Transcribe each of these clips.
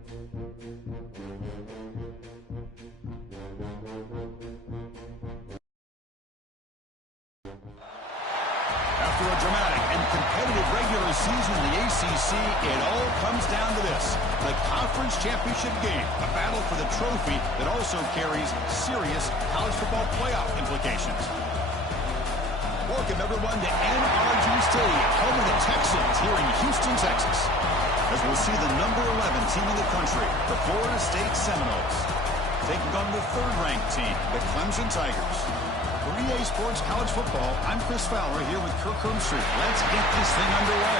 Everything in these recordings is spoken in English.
After a dramatic and competitive regular season in the ACC, it all comes down to this: the conference championship game, a battle for the trophy that also carries serious college football playoff implications. Welcome, everyone, to NRG Stadium, home of the Texans here in Houston, Texas, as we'll see the number 11 team in the country, the Florida State Seminoles, taking on the third-ranked team, the Clemson Tigers. For EA Sports College Football, I'm Chris Fowler here with Kirk Herbstreit. Let's get this thing underway.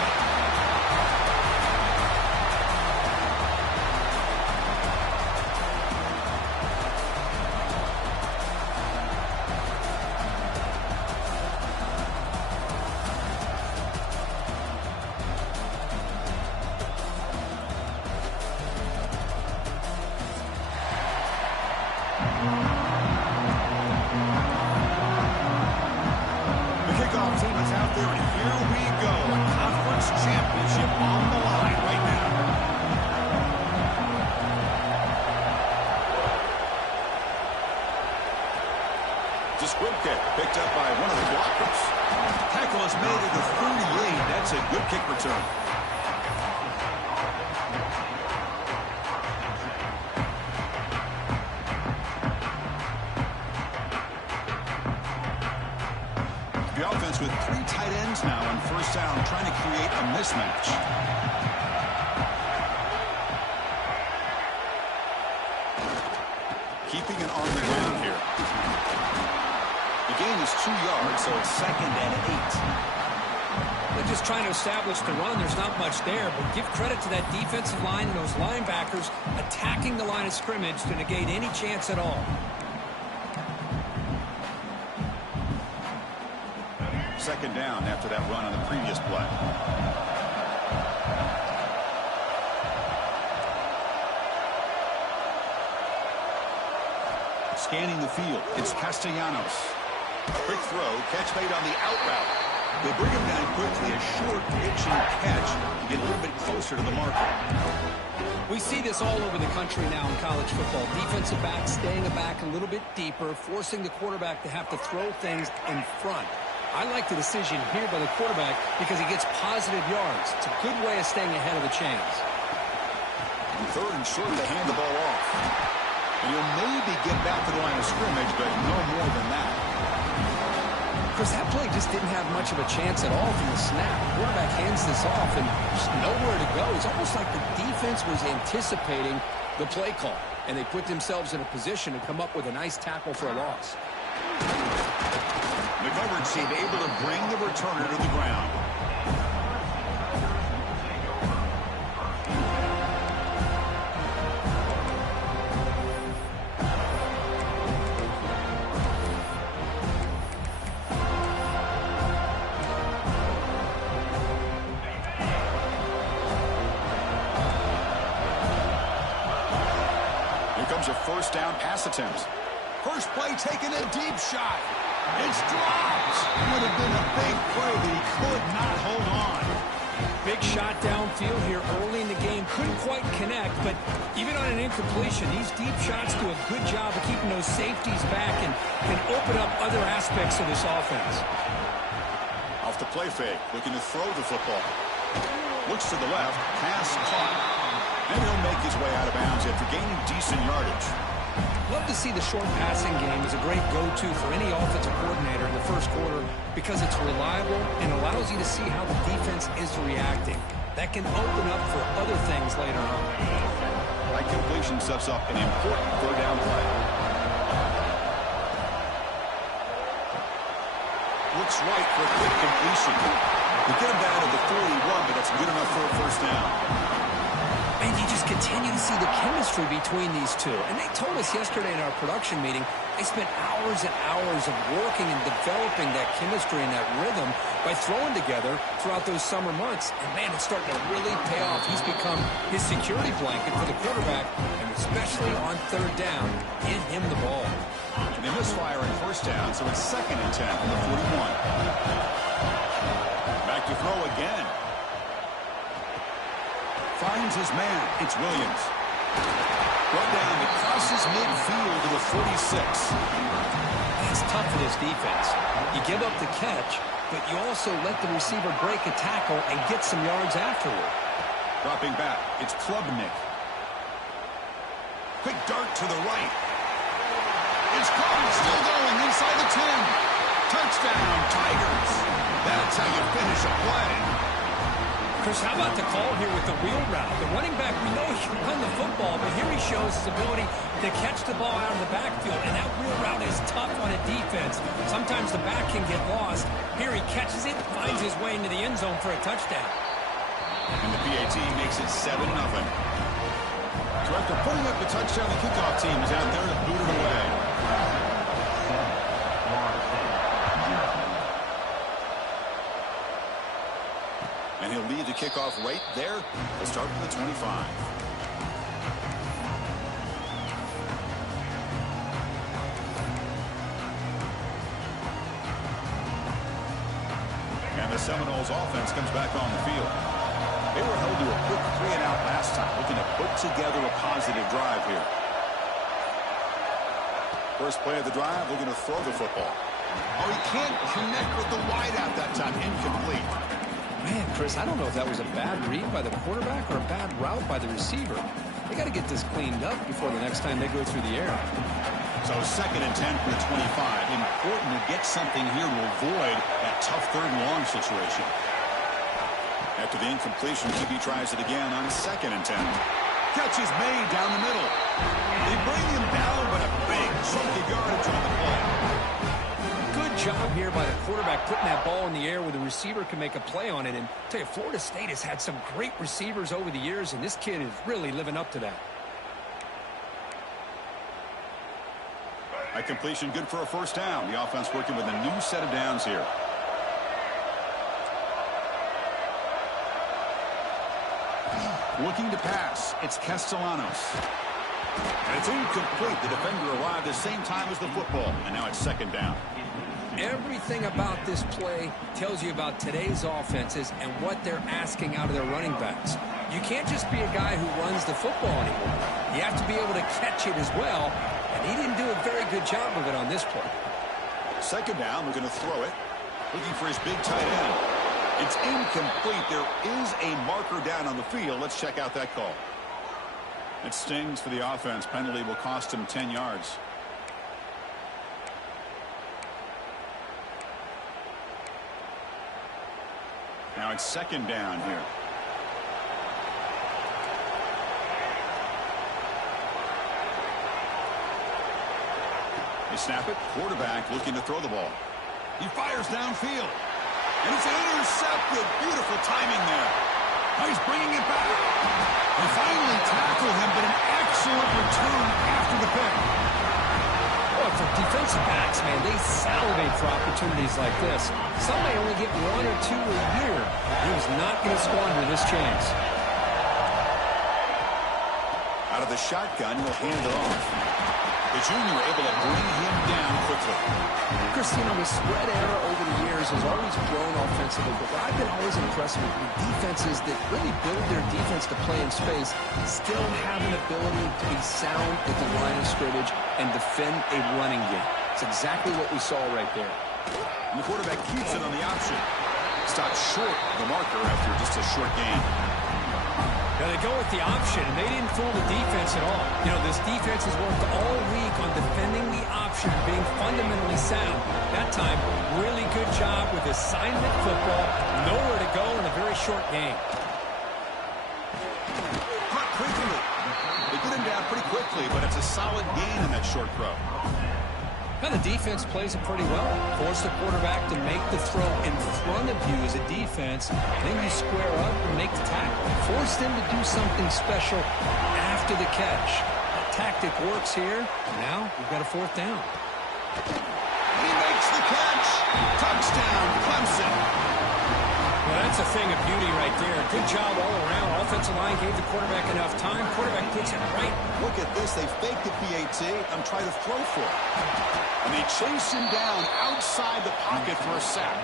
Picked up by one of the blockers. Tackle is made at the 38. That's a good kick return. The offense with 3 tight ends now on first down, trying to create a mismatch. Keeping it on the ground here. The gain is 2 yards, so it's 2nd and 8. They're just trying to establish the run. There's not much there, but give credit to that defensive line and those linebackers attacking the line of scrimmage to negate any chance at all. Second down after that run on the previous play. Scanning the field, it's Castellanos. Quick throw, catch made on the out route. They bring him down quickly, a short pitch and catch to get a little bit closer to the marker. We see this all over the country now in college football. Defensive backs staying back a little bit deeper, forcing the quarterback to have to throw things in front. I like the decision here by the quarterback because he gets positive yards. It's a good way of staying ahead of the chains. And 3rd and short, they hand the ball off. And you'll maybe get back to the line of scrimmage, but no more than that. Because that play just didn't have much of a chance at all from the snap. The quarterback hands this off and just nowhere to go. It's almost like the defense was anticipating the play call, and they put themselves in a position to come up with a nice tackle for a loss. The coverage team able to bring the returner to the ground. A first down pass attempt. First play taken, a deep shot. It's dropped. Would have been a big play, but he could not hold on. Big shot downfield here early in the game. Couldn't quite connect, but even on an incompletion, these deep shots do a good job of keeping those safeties back and can open up other aspects of this offense. Off the play fake, looking to throw the football. Looks to the left, pass caught. And he'll make his way out of bounds after gaining decent yardage. Love to see the short passing game as a great go-to for any offensive coordinator in the first quarter because it's reliable and allows you to see how the defense is reacting. That can open up for other things later on. Right completion sets up an important 3rd down play. Looks right for a quick completion. We get him down to the 41, but that's good enough for a first down. And you just continue to see the chemistry between these two. And they told us yesterday in our production meeting, they spent hours and hours of working and developing that chemistry and that rhythm by throwing together throughout those summer months. And, man, it's starting to really pay off. He's become his security blanket for the quarterback, and especially on 3rd down, get him the ball. And they misfire in first down, so it's 2nd and 10 from the 41. Back to throw again. Finds his man. It's Williams. Brought down, it crosses midfield to the 46. It's tough for this defense. You give up the catch, but you also let the receiver break a tackle and get some yards afterward. Dropping back, it's Klubnik. Quick dart to the right. It's caught, still going inside the 10. Touchdown, Tigers. That's how you finish a play. Chris, how about the call here with the wheel route? The running back, we know he can run the football, but here he shows his ability to catch the ball out of the backfield, and that wheel route is tough on a defense. Sometimes the back can get lost. Here he catches it, finds his way into the end zone for a touchdown. And the PAT makes it 7-0. So after putting up the touchdown, the kickoff team is out there to boot it away. And he'll lead the kickoff right there. He'll start from the 25. And the Seminoles offense comes back on the field. They were held to a quick 3-and-out last time, looking to put together a positive drive here. First play of the drive, looking to throw the football. Oh, he can't connect with the wideout that time. Incomplete. Man, Chris, I don't know if that was a bad read by the quarterback or a bad route by the receiver. They got to get this cleaned up before the next time they go through the air. So 2nd and 10 for the 25. Important to get something here to avoid that tough 3rd and long situation. After the incompletion, QB tries it again on 2nd and 10. Catch is made down the middle. They bring him down, but a big chunk of yardage on the play. Good job here by the quarterback putting that ball in the air where the receiver can make a play on it. And I'll tell you, Florida State has had some great receivers over the years, and this kid is really living up to that. A completion good for a 1st down. The offense working with a new set of downs here. Looking to pass. It's Castellanos. And it's incomplete. The defender arrived the same time as the football. And now it's 2nd down. Everything about this play tells you about today's offenses and what they're asking out of their running backs. You can't just be a guy who runs the football anymore. You have to be able to catch it as well. And he didn't do a very good job of it on this play. 2nd down. We're going to throw it. Looking for his big tight end. It's incomplete. There is a marker down on the field. Let's check out that call. It stings for the offense. Penalty will cost him 10 yards. Now it's 2nd down here. They snap it. Quarterback looking to throw the ball. He fires downfield. And it's intercepted. Beautiful timing there. Now he's bringing it back. They finally tackle him, but an excellent return after the pick. Well, for defensive backs, man, they salivate for opportunities like this. Some may only get 1 or 2 a year. He was not going to squander this chance. Out of the shotgun, he'll hand it off. The junior able to bring him down quickly. Chris, you know, the spread era over the years has always grown offensively, but what I've been always impressed with defenses that really build their defense to play in space still have an ability to be sound at the line of scrimmage and defend a running game. It's exactly what we saw right there. And the quarterback keeps it on the option. Stops short of the marker after just a short gain. Now they go with the option, and they didn't fool the defense at all. You know, this defense has worked all week on defending the option, being fundamentally sound. That time, really good job with assignment football. Nowhere to go in a very short game. Caught quickly. They get him down pretty quickly, but it's a solid gain in that short throw. Now the defense plays it pretty well. Force the quarterback to make the throw in front of you as a defense. Then you square up and make the tackle. Force them to do something special after the catch. That tactic works here. Now we've got a 4th down. He makes the catch. Touchdown, Clemson. Well, that's a thing of beauty right there. Good job all around. Offensive line gave the quarterback enough time. Quarterback puts it right. Look at this. They fake the PAT and try to throw for it. And they chase him down outside the pocket for a sack.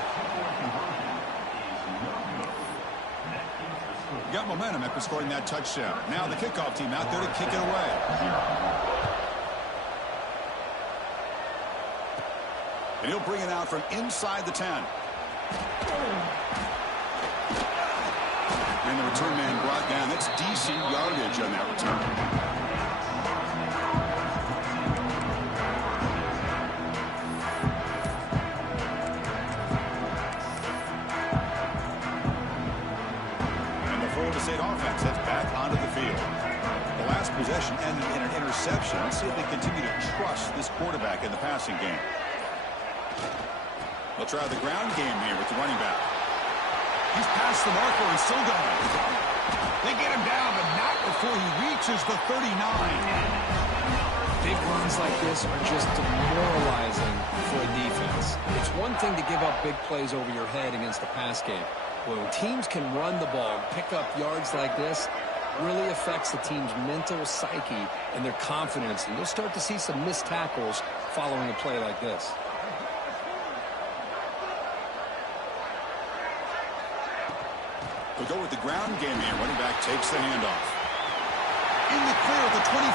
Got momentum after scoring that touchdown. Now the kickoff team out there to kick it away. And he'll bring it out from inside the 10. And the return man brought down. That's decent yardage on that return. State offense heads back onto the field. The last possession ended in an interception. Let's see if they continue to trust this quarterback in the passing game. They'll try the ground game here with the running back. He's past the marker and still going. They get him down, but not before he reaches the 39. Big runs like this are just demoralizing for a defense. It's one thing to give up big plays over your head against the pass game. When teams can run the ball, pick up yards like this, really affects the team's mental psyche and their confidence. And you'll start to see some missed tackles following a play like this. They'll go with the ground game here. Running back takes the handoff. In the clear at the 25.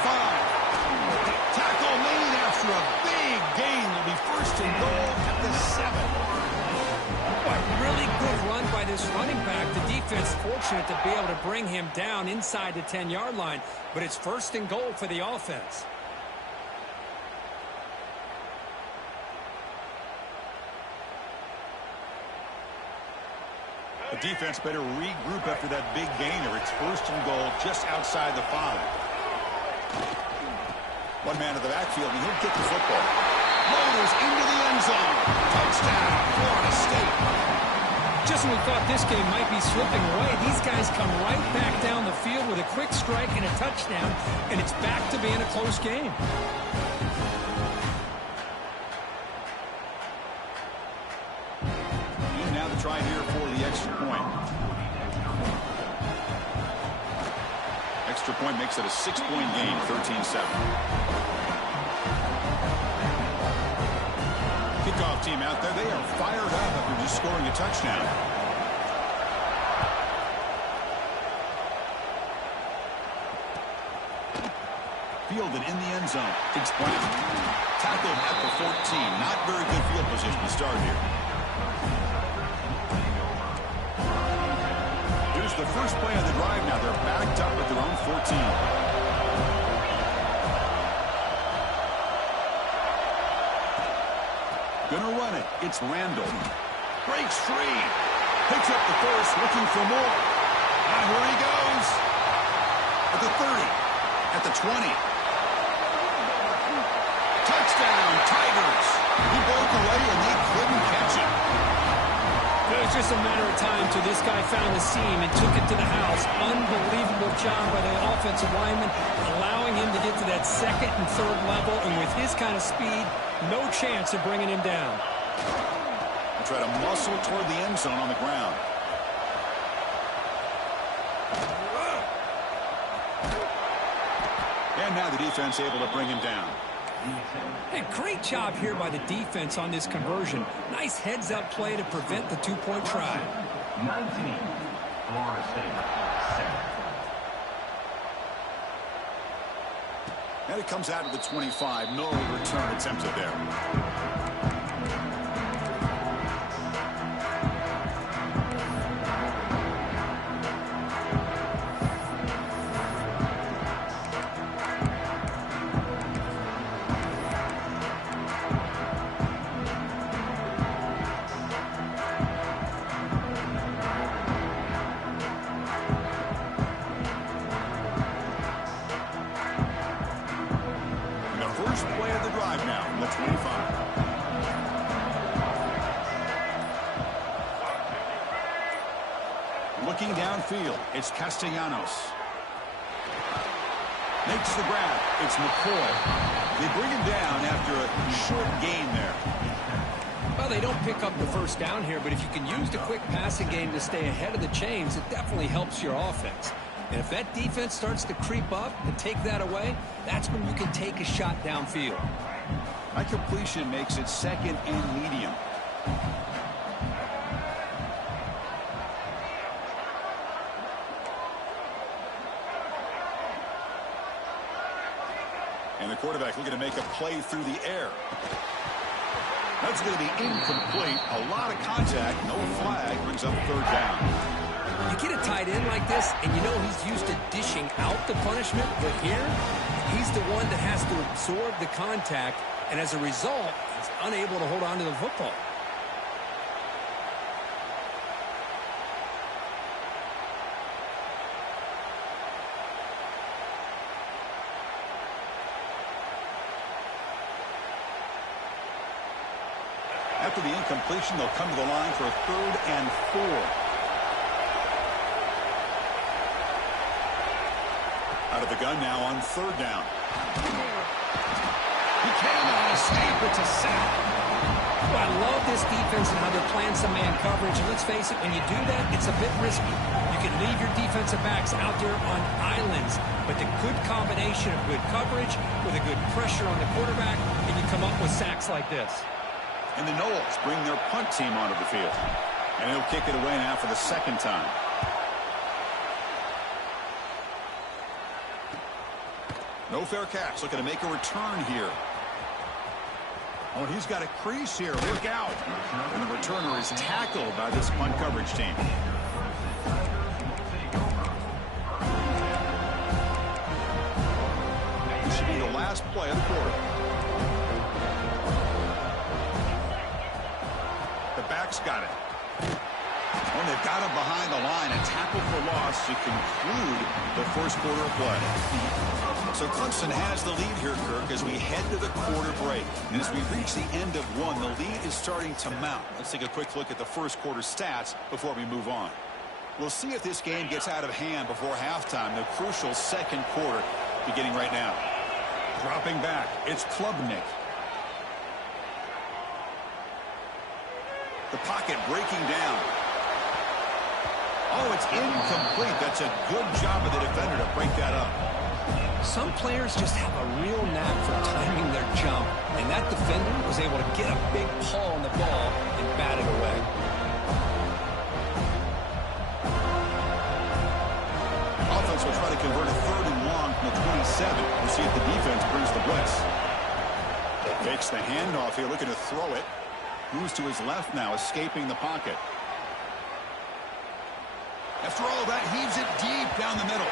Tackle made after a big gain. Will be first and goal at the 7. A really good run by this running back. The defense fortunate to be able to bring him down inside the 10-yard line, but it's first and goal for the offense. The defense better regroup after that big gainer. It's first and goal just outside the 5. One man to the backfield, and he'll get the football. Loaders into the end zone. Touchdown, Florida State. Just when we thought this game might be slipping away, these guys come right back down the field with a quick strike and a touchdown, and it's back to being a close game. And now the try here for the extra point. Extra point makes it a 6-point game, 13-7. Kickoff team out there, they are fired up after just scoring a touchdown. Fielded in the end zone. It's Brown. Tackled at the 14. Not very good field position to start here. Here's the first play of the drive now. They're backed up at their own 14. Gonna run it. It's Randall. Breaks free. Picks up the first, looking for more. And here he goes. At the 30. At the 20. Touchdown, Tigers. He broke away and they couldn't catch him. It was just a matter of time till this guy found the seam and took it to the house. Unbelievable job by the offensive lineman, allowing him to get to that second and third level. And with his kind of speed, no chance of bringing him down. I'll try to muscle toward the end zone on the ground. And now the defense able to bring him down. Hey, great job here by the defense on this conversion. Nice heads-up play to prevent the two-point try. 19, Florida State, 7. And it comes out of the 25. No return attempted there. First play of the drive now from the 25. Looking downfield, it's Castellanos. Makes the grab. It's McCoy. They bring him down after a short gain there. Well, they don't pick up the first down here, but if you can use the quick passing game to stay ahead of the chains, it definitely helps your offense. And if that defense starts to creep up and take that away, that's when you can take a shot downfield. That completion makes it second and medium. quarterback looking to make a play through the air. That's going to be incomplete. A lot of contact. No flag. Brings up third down. You get a tight end like this, and you know he's used to dishing out the punishment. But here, he's the one that has to absorb the contact. And as a result, he's unable to hold on to the football. After the incompletion, they'll come to the line for a 3rd and 4. Out of the gun now on 3rd down. He came on a escape. It's a sack. Well, I love this defense and how they're playing some man coverage. And let's face it, when you do that, it's a bit risky. You can leave your defensive backs out there on islands, but the good combination of good coverage with a good pressure on the quarterback, and you come up with sacks like this. And the Knowles bring their punt team onto the field. And he'll kick it away now for the 2nd time. No fair catch. Looking to make a return here. Oh, he's got a crease here. Look out. And the returner is tackled by this punt coverage team. This should be the last play of the quarter. The back's got it. And they've got him behind the line. A tackle for loss to conclude the first quarter of play. So Clemson has the lead here, Kirk, as we head to the quarter break. And as we reach the end of one, the lead is starting to mount. Let's take a quick look at the first quarter stats before we move on. We'll see if this game gets out of hand before halftime. The crucial 2nd quarter beginning right now. Dropping back, it's Klubnik. The pocket breaking down. Oh, it's incomplete. That's a good job of the defender to break that up. Some players just have a real knack for timing their jump, and that defender was able to get a big paw on the ball and bat it away. Offense will try to convert a 3rd and long from the 27. We'll see if the defense brings the blitz. Takes the handoff here, looking to throw it. Moves to his left now, escaping the pocket. After all that, heaves it deep down the middle.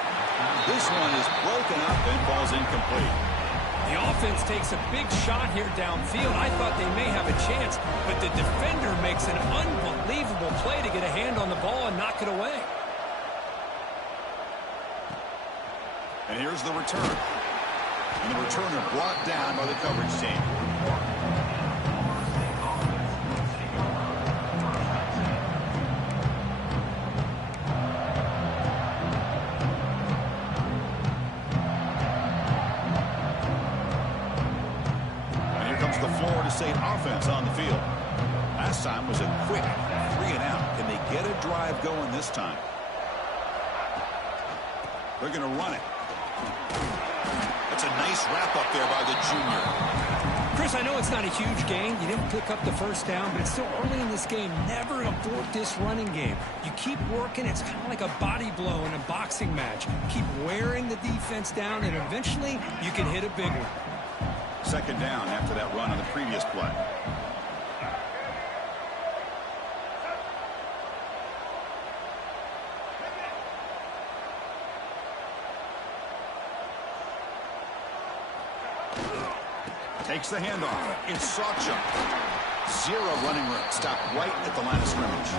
This one is broken up and falls incomplete. The offense takes a big shot here downfield. I thought they may have a chance, but the defender makes an unbelievable play to get a hand on the ball and knock it away. And here's the return. And the returner brought down by the coverage team. The Florida State offense on the field. Last time was a quick 3-and-out. Can they get a drive going this time? They're going to run it. That's a nice wrap up there by the junior. Chris, I know it's not a huge gain. You didn't pick up the first down, but it's still early in this game. Never abort this running game. You keep working. It's kind of like a body blow in a boxing match. Keep wearing the defense down, and eventually you can hit a big one. 2nd down after that run on the previous play. Takes the handoff. It's Sawchuk. 0 running room. Stopped right at the line of scrimmage.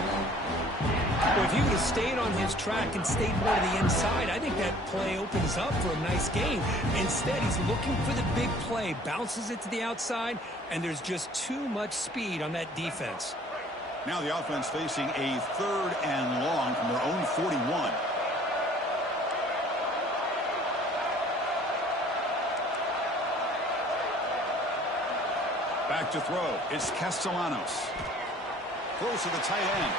Well, if he would have stayed on his track and stayed more to the inside, I think that play opens up for a nice gain. Instead, he's looking for the big play, bounces it to the outside, and there's just too much speed on that defense. Now the offense facing a 3rd and long from their own 41. Back to throw. It's Castellanos. Throws to the tight end.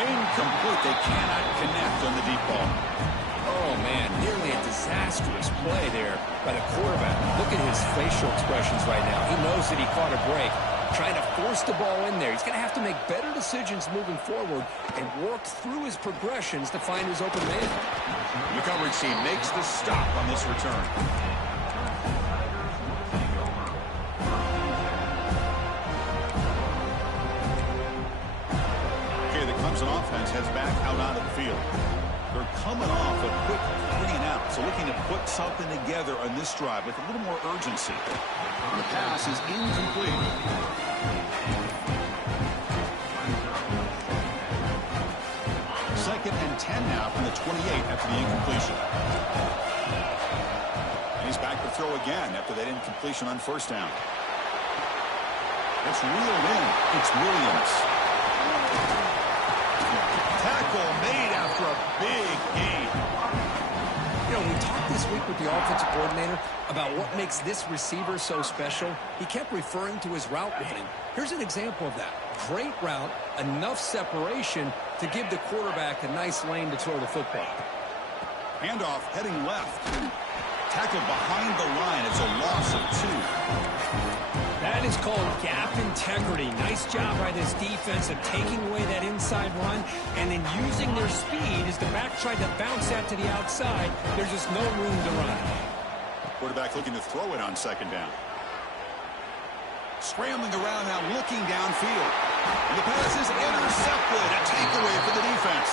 Incomplete. They cannot connect on the deep ball. Oh, man, nearly a disastrous play there by the quarterback. Look at his facial expressions right now. He knows that he caught a break, trying to force the ball in there. He's going to have to make better decisions moving forward and work through his progressions to find his open man. The coverage team makes the stop on this return. Clemson offense heads back out onto the field. They're coming off a quick 3-and-out, so looking to put something together on this drive with a little more urgency. The pass is incomplete. Second and 10 now from the 28 after the incompletion. And he's back to throw again after that incompletion on first down. It's reeled in. It's Williams. Tackle made after a big gain. You know, we talked this week with the offensive coordinator about what makes this receiver so special. He kept referring to his route running. Here's an example of that. Great route, enough separation to give the quarterback a nice lane to throw the football. Handoff heading left. Tackle behind the line. It's a loss of 2. That is called gap integrity. Nice job by this defense of taking away that inside run and then using their speed as the back tried to bounce that to the outside. There's just no room to run. Quarterback looking to throw it on second down. Scrambling around now, looking downfield. And the pass is intercepted. A takeaway for the defense.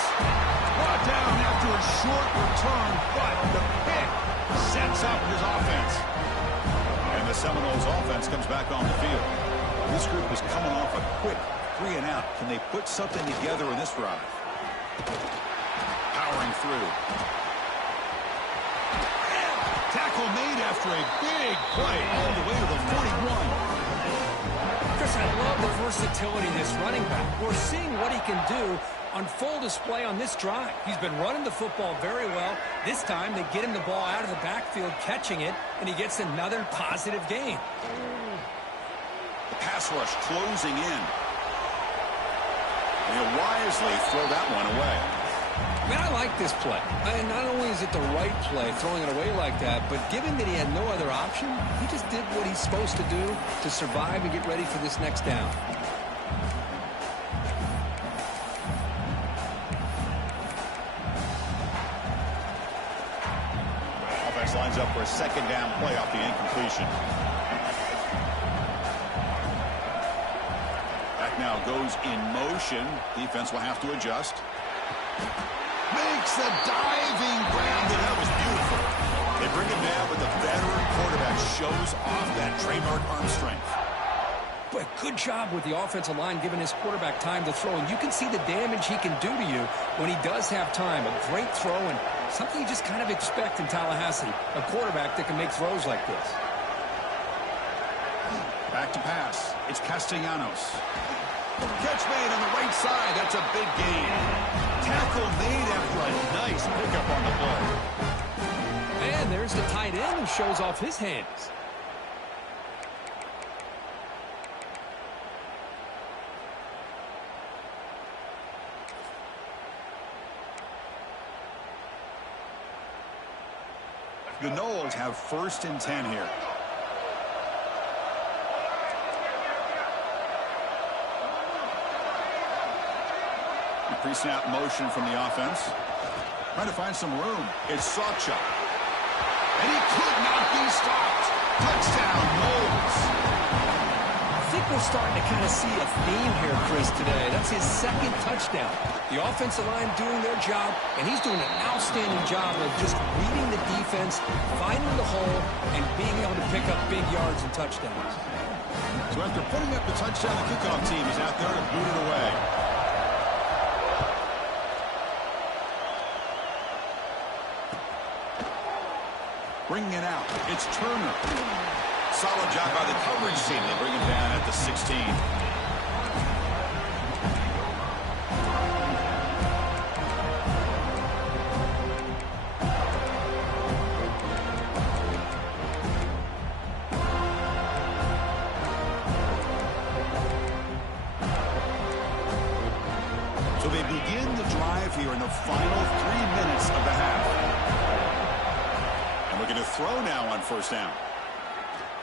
Brought down after a short return, but the pick sets up his offense. And the Seminoles offense comes back on the field. This group is coming off a quick 3-and-out. Can they put something together in this drive? Powering through. Tackle made after a big play all the way to the 41. Chris, I love the versatility of this running back. We're seeing what he can do on full display on this drive. He's been running the football very well. This time they get him the ball out of the backfield, catching it, and he gets another positive gain. The pass rush closing in. They'll wisely throw that one away. I mean, I like this play. And not only is it the right play, throwing it away like that, but given that he had no other option, he just did what he's supposed to do to survive and get ready for this next down. Offense lines up for a second down play off the incompletion. Back now goes in motion. Defense will have to adjust. Makes the diving grab, and that was beautiful. They bring him down, but the veteran quarterback shows off that trademark arm strength. But good job with the offensive line giving his quarterback time to throw. And you can see the damage he can do to you when he does have time. A great throw and something you just kind of expect in Tallahassee. A quarterback that can make throws like this. Back to pass. It's Castellanos. Catch made on the right side. That's a big gain. Tackle made after a nice pickup on the play. And there's the tight end who shows off his hands. The Noles have 1st and 10 here. Pre-snap motion from the offense. Trying to find some room. It's Sacha. And he could not be stopped. Touchdown, Noles. I think we're starting to kind of see a theme here, Chris, today. That's his 2nd touchdown. The offensive line doing their job, and he's doing an outstanding job of just reading the defense, finding the hole, and being able to pick up big yards and touchdowns. So after putting up the touchdown, the kickoff team is out there to boot it away. Bringing it out. It's Turner. Solid job by the coverage team. They bring him down at the 16. So they begin the drive here in the final 3 minutes of the half. And we're going to throw now on first down.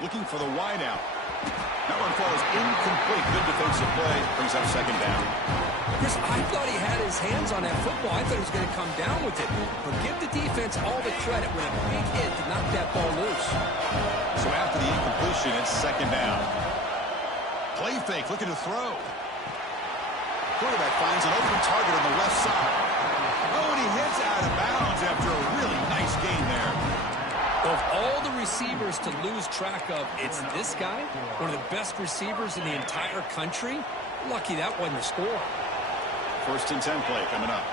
Looking for the wide out. That one falls incomplete. Good defensive play. Brings up second down. Chris, I thought he had his hands on that football. I thought he was going to come down with it. But give the defense all the credit with a big hit to knock that ball loose. So after the incompletion, it's second down. Play fake, looking to throw. Quarterback finds an open target on the left side. Oh, and he hits out of bounds after a really nice gain there. Of all the receivers to lose track of, it's this guy, one of the best receivers in the entire country. Lucky that wasn't a score. 1st and 10 play coming up.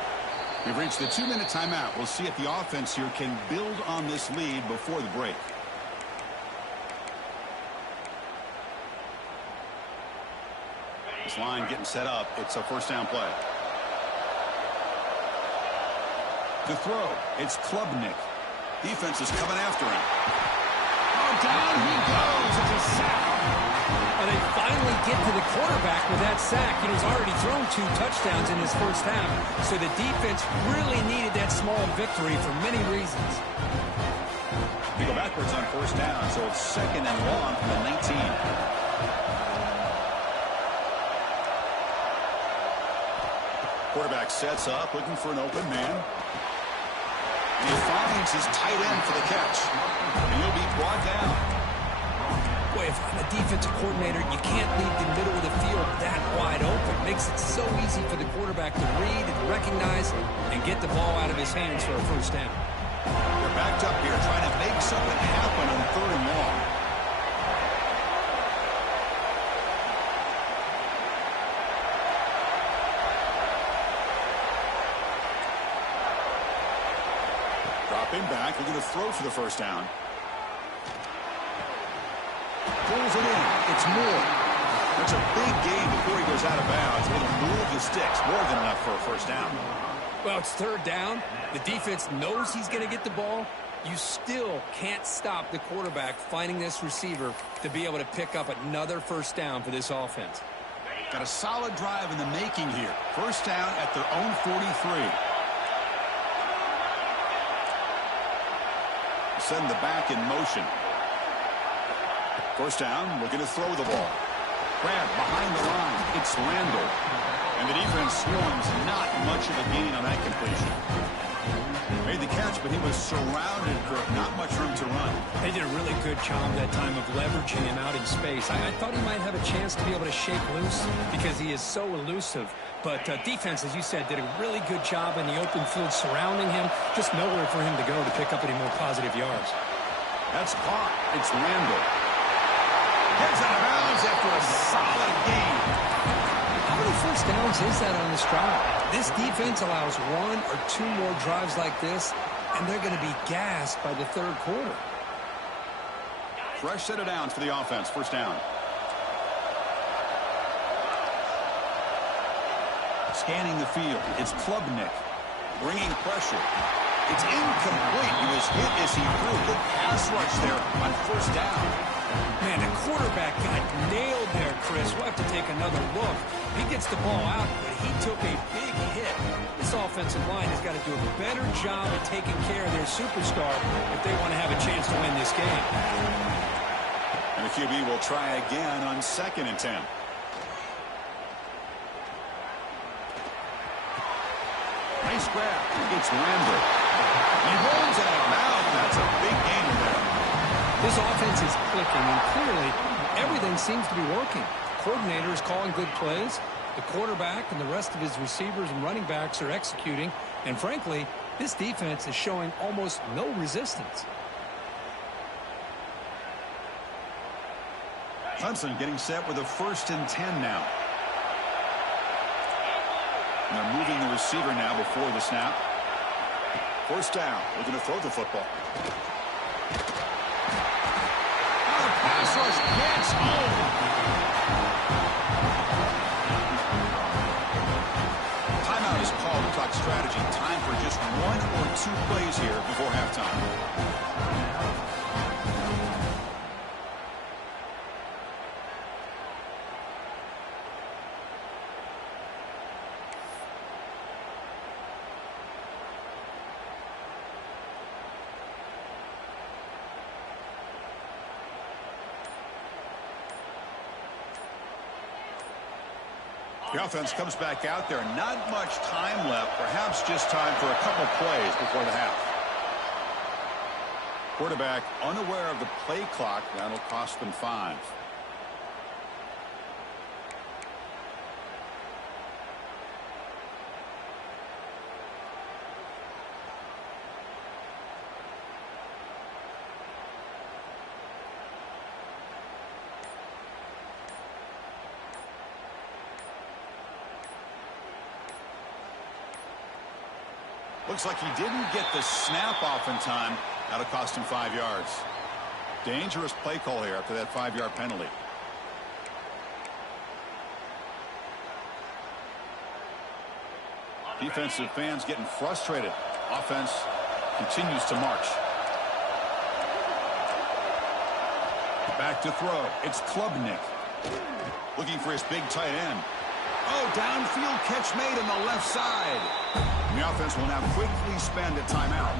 We've reached the 2-minute timeout. We'll see if the offense here can build on this lead before the break. This line getting set up. It's a 1st down play. To throw, it's Klubnik. Defense is coming after him. Oh, down he goes. It's a sack. And they finally get to the quarterback with that sack. He's already thrown 2 touchdowns in his first half, so the defense really needed that small victory for many reasons. They go backwards on 1st down, so it's 2nd and long from the 19. Quarterback sets up, looking for an open man. And he finds his tight end for the catch. And he'll be brought down. Boy, if I'm a defensive coordinator, you can't leave the middle of the field that wide open. It makes it so easy for the quarterback to read and recognize and get the ball out of his hands for a 1st down. They're backed up here trying to make something happen on 3rd and long. Dropping back, looking to throw for the 1st down. Pulls it in. It's Moore. That's a big gain before he goes out of bounds. It'll move the sticks. More than enough for a 1st down. Well, it's 3rd down. The defense knows he's going to get the ball. You still can't stop the quarterback finding this receiver to be able to pick up another 1st down for this offense. Got a solid drive in the making here. 1st down at their own 43. Send the back in motion. 1st down, looking to throw the ball. Grab behind the line. It's Randall. And the defense swarms not much of a gain on that completion. Made the catch, but he was surrounded for not much room to run. They did a really good job that time of leveraging him out in space. I thought he might have a chance to be able to shake loose because he is so elusive. But defense, as you said, did a really good job in the open field surrounding him. Just nowhere for him to go to pick up any more positive yards. That's caught. It's Randall. Gets out of bounds after a solid gain. How many 1st downs is that on this drive? This defense allows 1 or 2 more drives like this, and they're going to be gassed by the 3rd quarter. Fresh set of downs for the offense. 1st down. Scanning the field. It's Klubnik. Bringing pressure. It's incomplete. He was hit as he threw. Good pass rush there on 1st down. Man, the quarterback got nailed there, Chris. We'll have to take another look. He gets the ball out, but he took a big hit. This offensive line has got to do a better job of taking care of their superstar if they want to have a chance to win this game. And the QB will try again on 2nd and 10. Nice grab. It's Randall. He rolls out of bounds. That's a big gain there. This offense is clicking, and clearly everything seems to be working. The coordinator is calling good plays. The quarterback and the rest of his receivers and running backs are executing. And frankly, this defense is showing almost no resistance. Clemson getting set with a 1st and 10 now. And they're moving the receiver now before the snap. 1st down. Looking to throw the football. Pass rush gets home. Timeout is called to talk strategy. Time for just 1 or 2 plays here before halftime. The offense comes back out there. Not much time left. Perhaps just time for a couple plays before the half. Quarterback unaware of the play clock. That'll cost them 5. Looks like he didn't get the snap off in time. That'll cost him 5 yards. Dangerous play call here after that 5-yard penalty. Defensive fans getting frustrated. Offense continues to march. Back to throw. It's Klubnik. Looking for his big tight end. Oh, downfield catch made on the left side. And the offense will now quickly spend a timeout.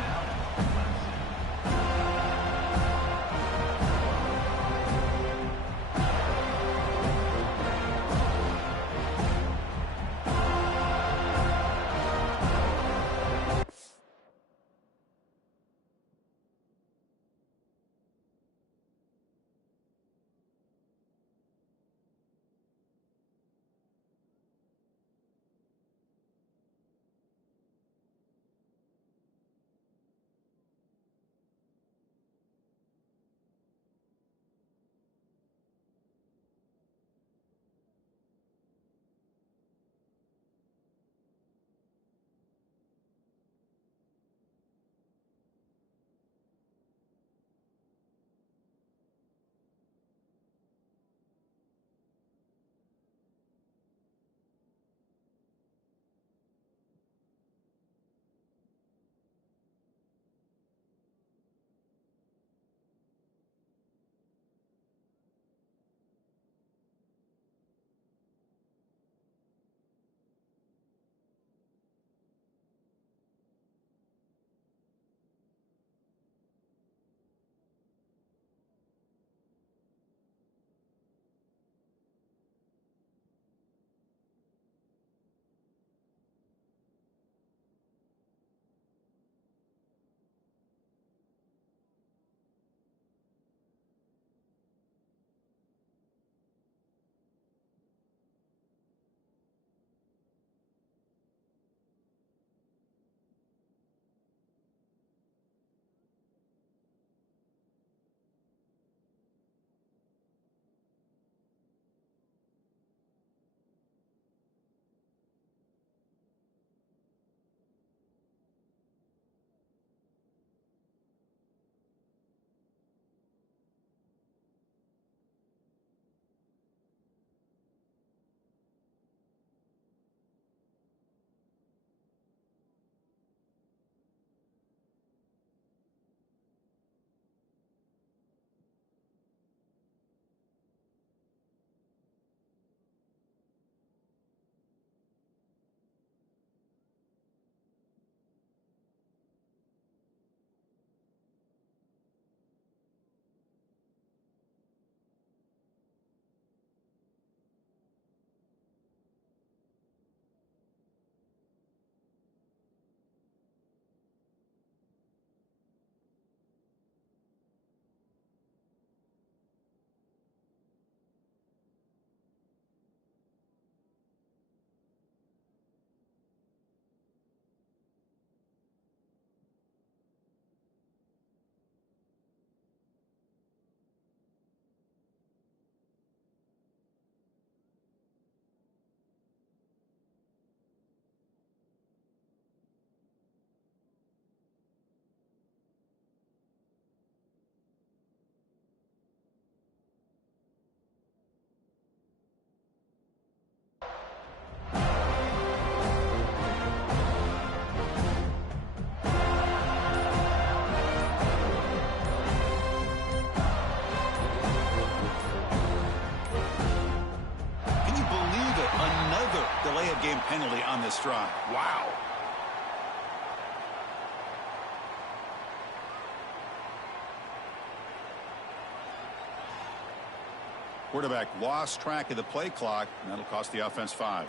Game penalty on this drive. Wow. Quarterback lost track of the play clock, and that'll cost the offense 5.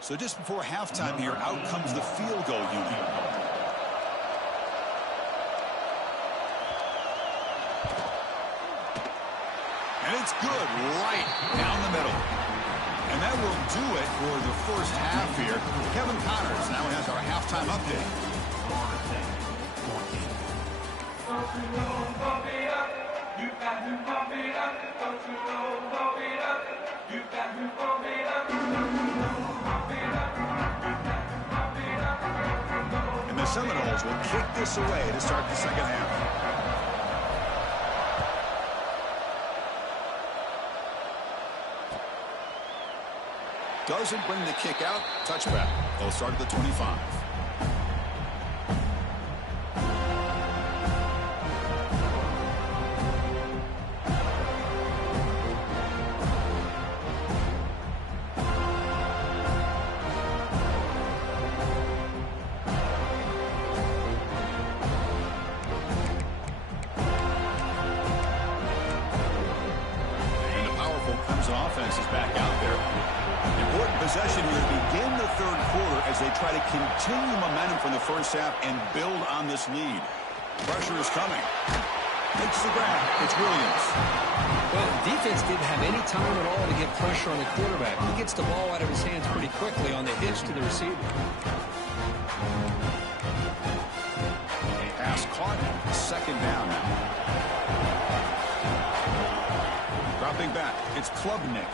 So just before halftime here, out comes the field goal unit. And it's good right down the middle. And that will do it for the first half here. Kevin Connors now has our halftime update. And the Seminoles will kick this away to start the second half. Doesn't bring the kick out. Touchback. They'll start at the 25. And the powerful Clemson offense is back out there. Important possession here to begin the third quarter as they try to continue momentum from the first half and build on this lead. Pressure is coming. Takes the grab. It's Williams. Well, the defense didn't have any time at all to get pressure on the quarterback. He gets the ball out of his hands pretty quickly on the hitch to the receiver. Pass caught. Second down now. Dropping back. It's Klubnik.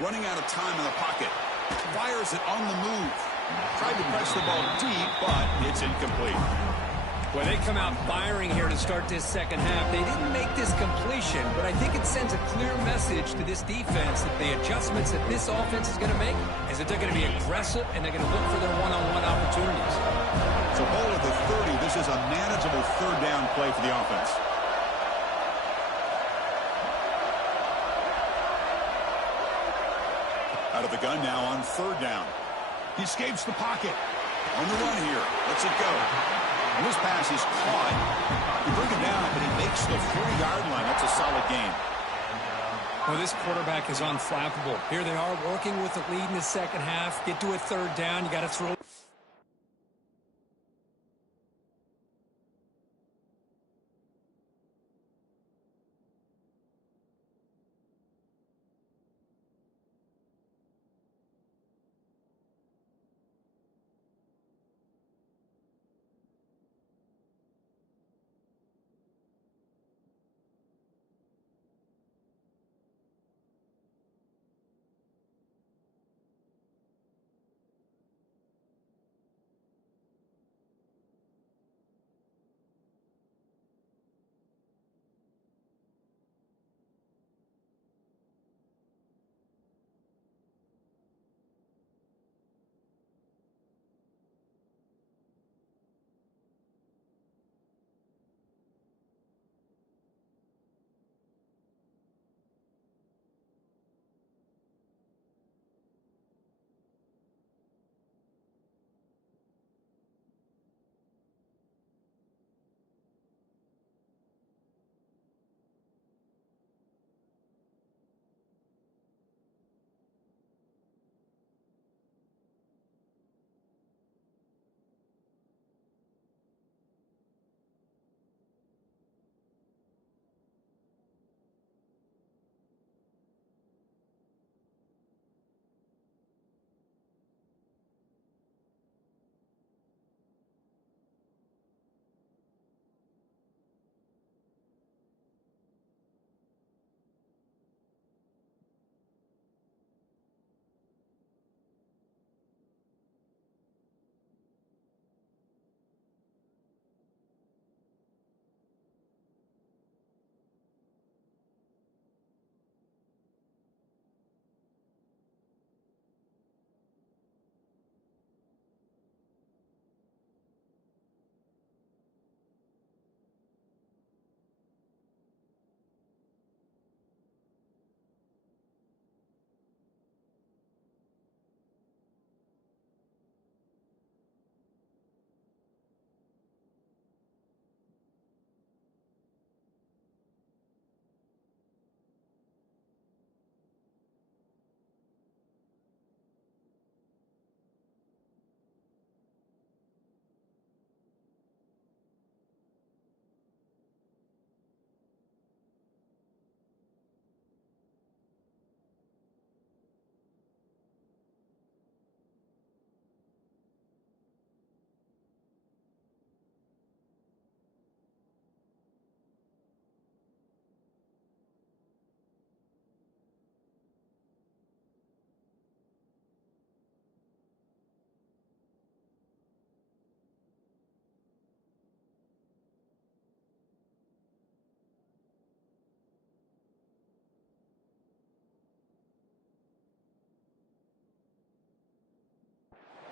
Running out of time in the pocket. Fires it on the move. Tried to press the ball deep, but it's incomplete. Well, they come out firing here to start this second half. They didn't make this completion, but I think it sends a clear message to this defense that the adjustments that this offense is going to make is that they're going to be aggressive and they're going to look for their one-on-one opportunities. So ball at the 30. This is a manageable third down play for the offense. Out of the gun now on third down. He escapes the pocket. On the run here. Lets it go. And this pass is caught. You bring him down, but he makes the 40-yard line. That's a solid gain. Well, this quarterback is unflappable. Here they are working with the lead in the second half. Get to a third down. You got to throw.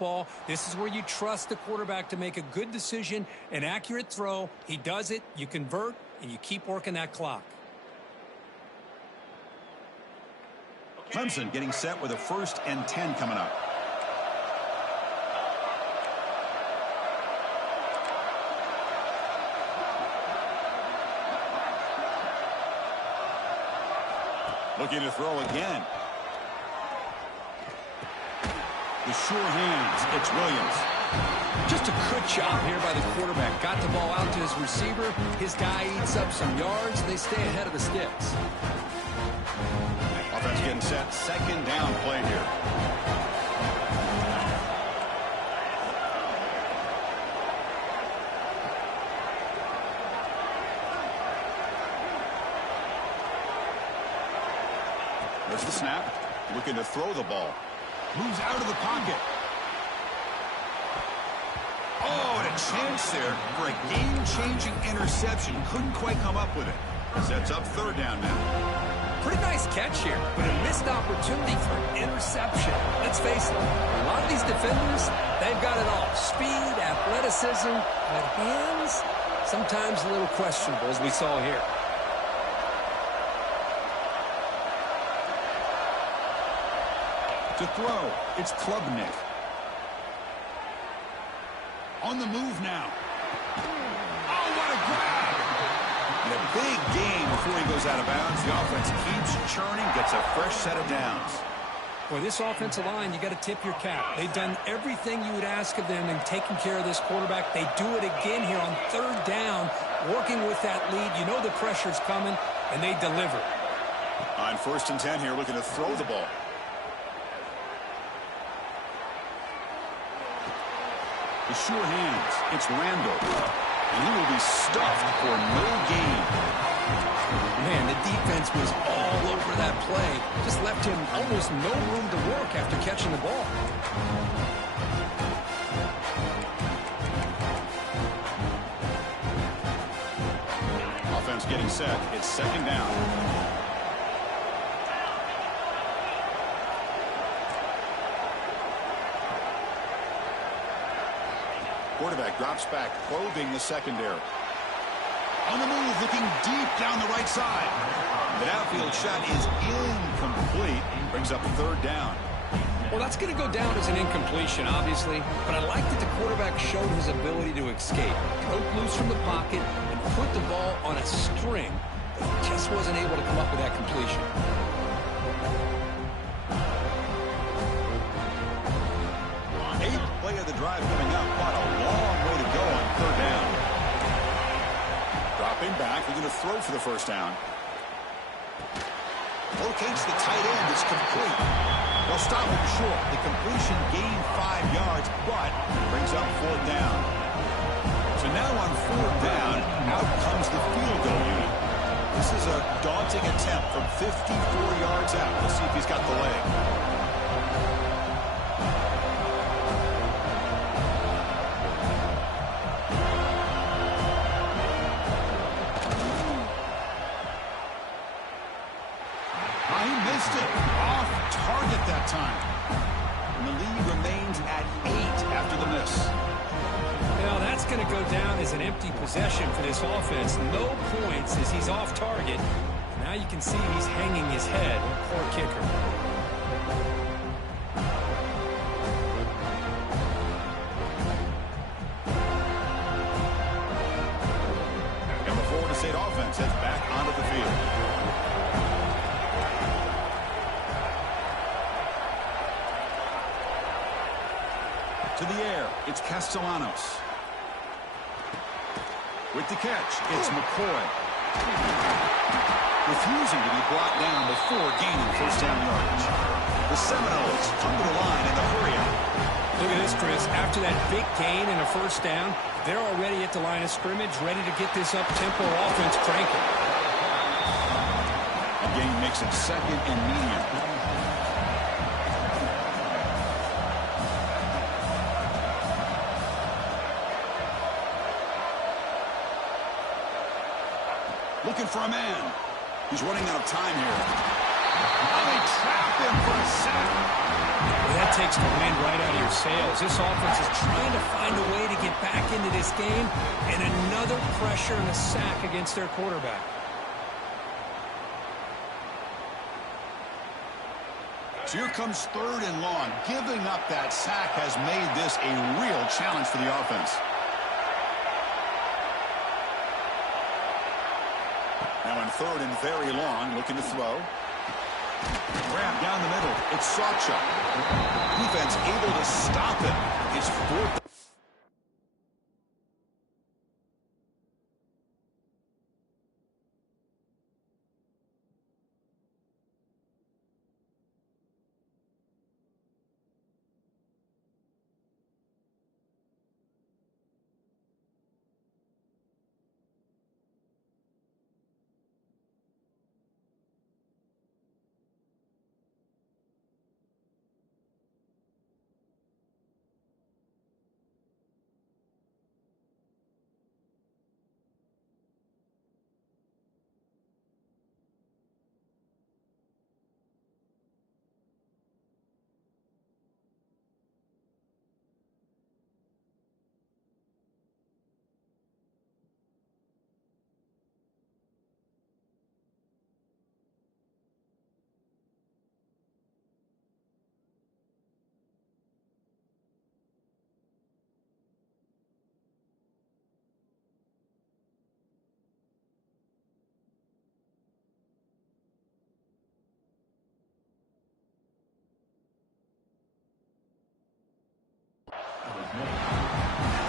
football. This is where you trust the quarterback to make a good decision, an accurate throw. He does it, you convert, and you keep working that clock. Clemson getting set with a 1st and 10 coming up. Looking to throw again. The sure hands. It's Williams. Just a good job here by the quarterback. Got the ball out to his receiver. His guy eats up some yards. They stay ahead of the sticks. Offense getting set. 2nd down play here. There's the snap. Looking to throw the ball. Moves out of the pocket. Oh, and a chance there for a game-changing interception. Couldn't quite come up with it. Sets up 3rd down now. Pretty nice catch here, but a missed opportunity for an interception. Let's face it, a lot of these defenders, they've got it all. Speed, athleticism, but hands, sometimes a little questionable, as we saw here. To throw, it's Klubnik. On the move now. Oh, what a grab! And a big gain before he goes out of bounds. The offense keeps churning, gets a fresh set of downs. Boy, this offensive line, you got to tip your cap. They've done everything you would ask of them in taking care of this quarterback. They do it again here on 3rd down, working with that lead. You know the pressure's coming, and they deliver. On 1st and 10 here, looking to throw the ball. The sure hands. It's Randall. And he will be stuffed for no gain. Man, the defense was all over that play. Just left him almost no room to work after catching the ball. Offense getting set. It's 2nd down. Quarterback drops back, probing the secondary. On the move, looking deep down the right side. The downfield shot is incomplete. Brings up 3rd down. Well, that's going to go down as an incompletion, obviously. But I like that the quarterback showed his ability to escape. Broke loose from the pocket and put the ball on a string. But he just wasn't able to come up with that completion. 8th play of the drive coming up. What a long way to go on 3rd down. Dropping back. We're going to throw for the 1st down. Locates the tight end. It's complete. They'll stop him short. The completion gained 5 yards, but brings up 4th down. So now on 4th down, out comes the field goal unit. This is a daunting attempt from 54 yards out. We'll see if he's got the leg. He missed it. Off target that time. And the lead remains at 8 after the miss. Well, that's going to go down as an empty possession for this offense. No points as he's off target. Now you can see he's hanging his head. Poor kicker. And the Florida State offense heads back onto the field. To the air, it's Castellanos. With the catch, it's McCoy. Refusing to be brought down before gaining 1st down yardage. The Seminoles come to the line in the hurry up. Look at this, Chris. After that big gain and a 1st down, they're already at the line of scrimmage, ready to get this up-tempo offense cranking. A gain makes it 2nd and medium. Looking for a man. He's running out of time here. Oh, they trap him for a sack. Well, that takes the wind right out of your sails. This offense is trying to find a way to get back into this game, and another pressure and a sack against their quarterback. So here comes 3rd and long. Giving up that sack has made this a real challenge for the offense. Now in 3rd and very long, looking to throw. Grab down the middle. It's Sawchuk. Defense able to stop him. It's 4th.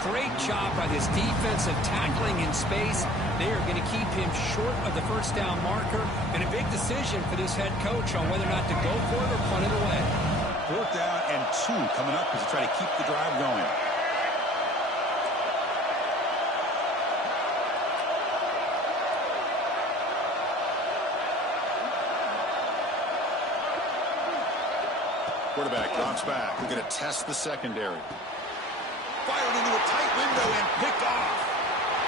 Great job by this defensive tackling in space. They are going to keep him short of the first down marker, and a big decision for this head coach on whether or not to go for it or punt it away. 4th down and 2 coming up as they try to keep the drive going. Quarterback drops back. We're going to test the secondary. Fired into a tight window and picked off.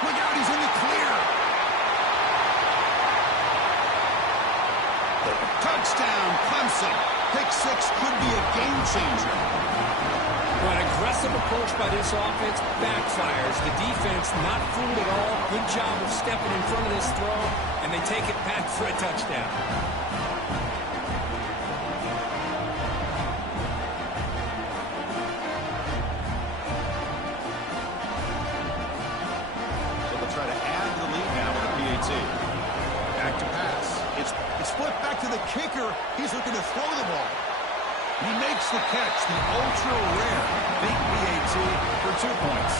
Look out, he's in the clear. Touchdown, Clemson. Pick 6 could be a game changer. Well, an aggressive approach by this offense backfires. The defense not fooled at all. Good job of stepping in front of this throw, and they take it back for a touchdown. Back to pass. It's flipped back to the kicker. He's looking to throw the ball. He makes the catch. The ultra-rare big PAT for 2 points.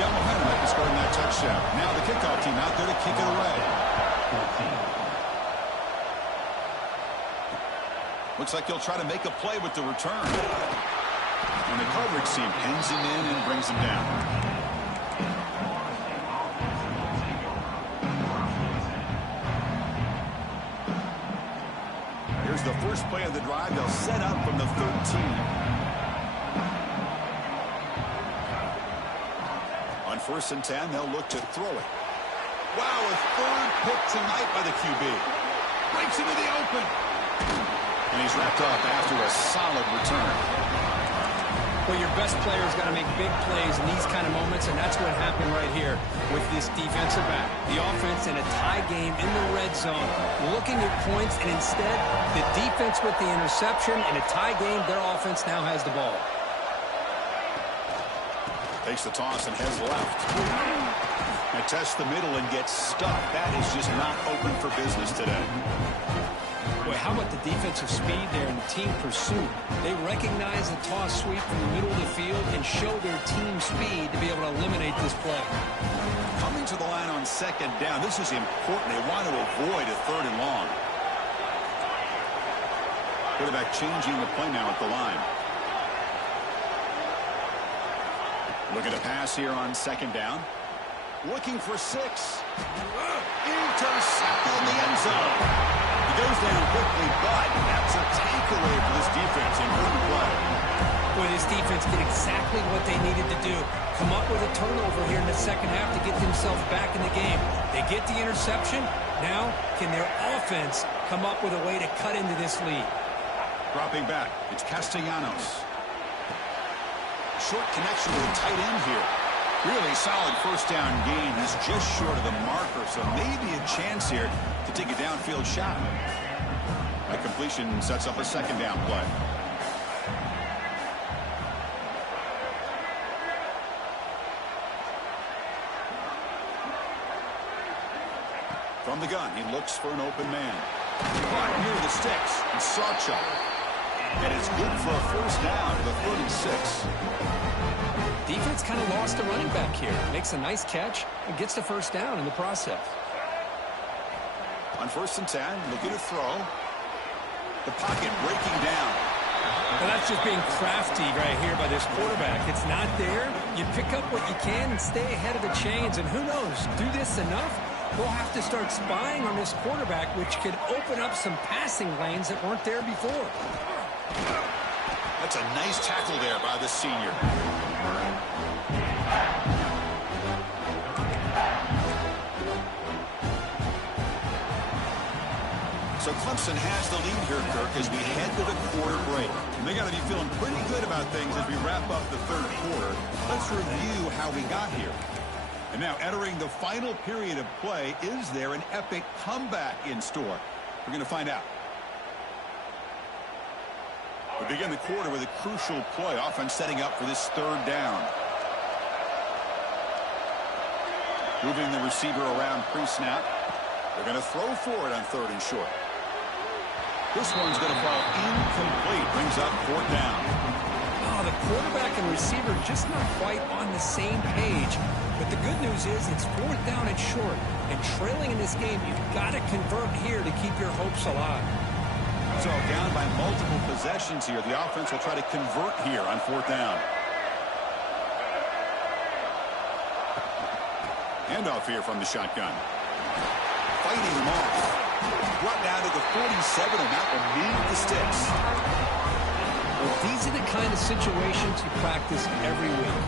Got momentum after scoring that touchdown. Now the kickoff team out there to kick it away. Looks like he'll try to make a play with the return. And the coverage team pins him in and brings him down. Here's the first play of the drive. They'll set up from the 13. On 1st and 10, they'll look to throw it. Wow, a 3rd pick tonight by the QB. Breaks into the open. And he's wrapped up after a solid return. Well, your best player's got to make big plays in these kind of moments, and that's what happened right here with this defensive back. The offense in a tie game in the red zone, looking at points, and instead, the defense with the interception. In a tie game, their offense now has the ball. Takes the toss and heads left. Now tests the middle and gets stuck. That is just not open for business today. Boy, how about the defensive speed there and the team pursuit? They recognize the toss sweep from the middle of the field and show their team speed to be able to eliminate this play. Coming to the line on 2nd down. This is important. They want to avoid a 3rd and long. Quarterback changing the play now at the line. Looking to pass here on 2nd down. Looking for 6. Intercepted in the end zone. He goes down quickly, but that's a takeaway for this defense. Important play. Boy, this defense did exactly what they needed to do. Come up with a turnover here in the second half to get themselves back in the game. They get the interception. Now, can their offense come up with a way to cut into this lead? Dropping back, it's Castellanos. Short connection with a tight end here. Really solid first down gain. He's just short of the marker, so maybe a chance here to take a downfield shot. That completion sets up a second down play. From the gun, he looks for an open man. Caught near the sticks, and Sawchuk. And it's good for a first down to the 36. Defense kind of lost a running back here. Makes a nice catch and gets the first down in the process. On 1st and 10, looking to throw. The pocket breaking down. Well, that's just being crafty right here by this quarterback. It's not there. You pick up what you can and stay ahead of the chains. And who knows, do this enough, we'll have to start spying on this quarterback, which could open up some passing lanes that weren't there before. That's a nice tackle there by the senior. So Clemson has the lead here, Kirk, as we head to the quarter break. And they got to be feeling pretty good about things as we wrap up the third quarter. Let's review how we got here. And now entering the final period of play, is there an epic comeback in store? We're going to find out. We begin the quarter with a crucial play, offense setting up for this third down. Moving the receiver around pre-snap. They're going to throw for it on 3rd and short. This one's going to fall incomplete. Brings up 4th down. Oh, the quarterback and receiver just not quite on the same page. But the good news is it's 4th down and short. And trailing in this game, you've got to convert here to keep your hopes alive. So down by multiple possessions here. The offense will try to convert here on 4th down. Handoff here from the shotgun. Fighting them off. Brought down to the 47, and that will need the sticks. Well, these are the kind of situations you practice every week.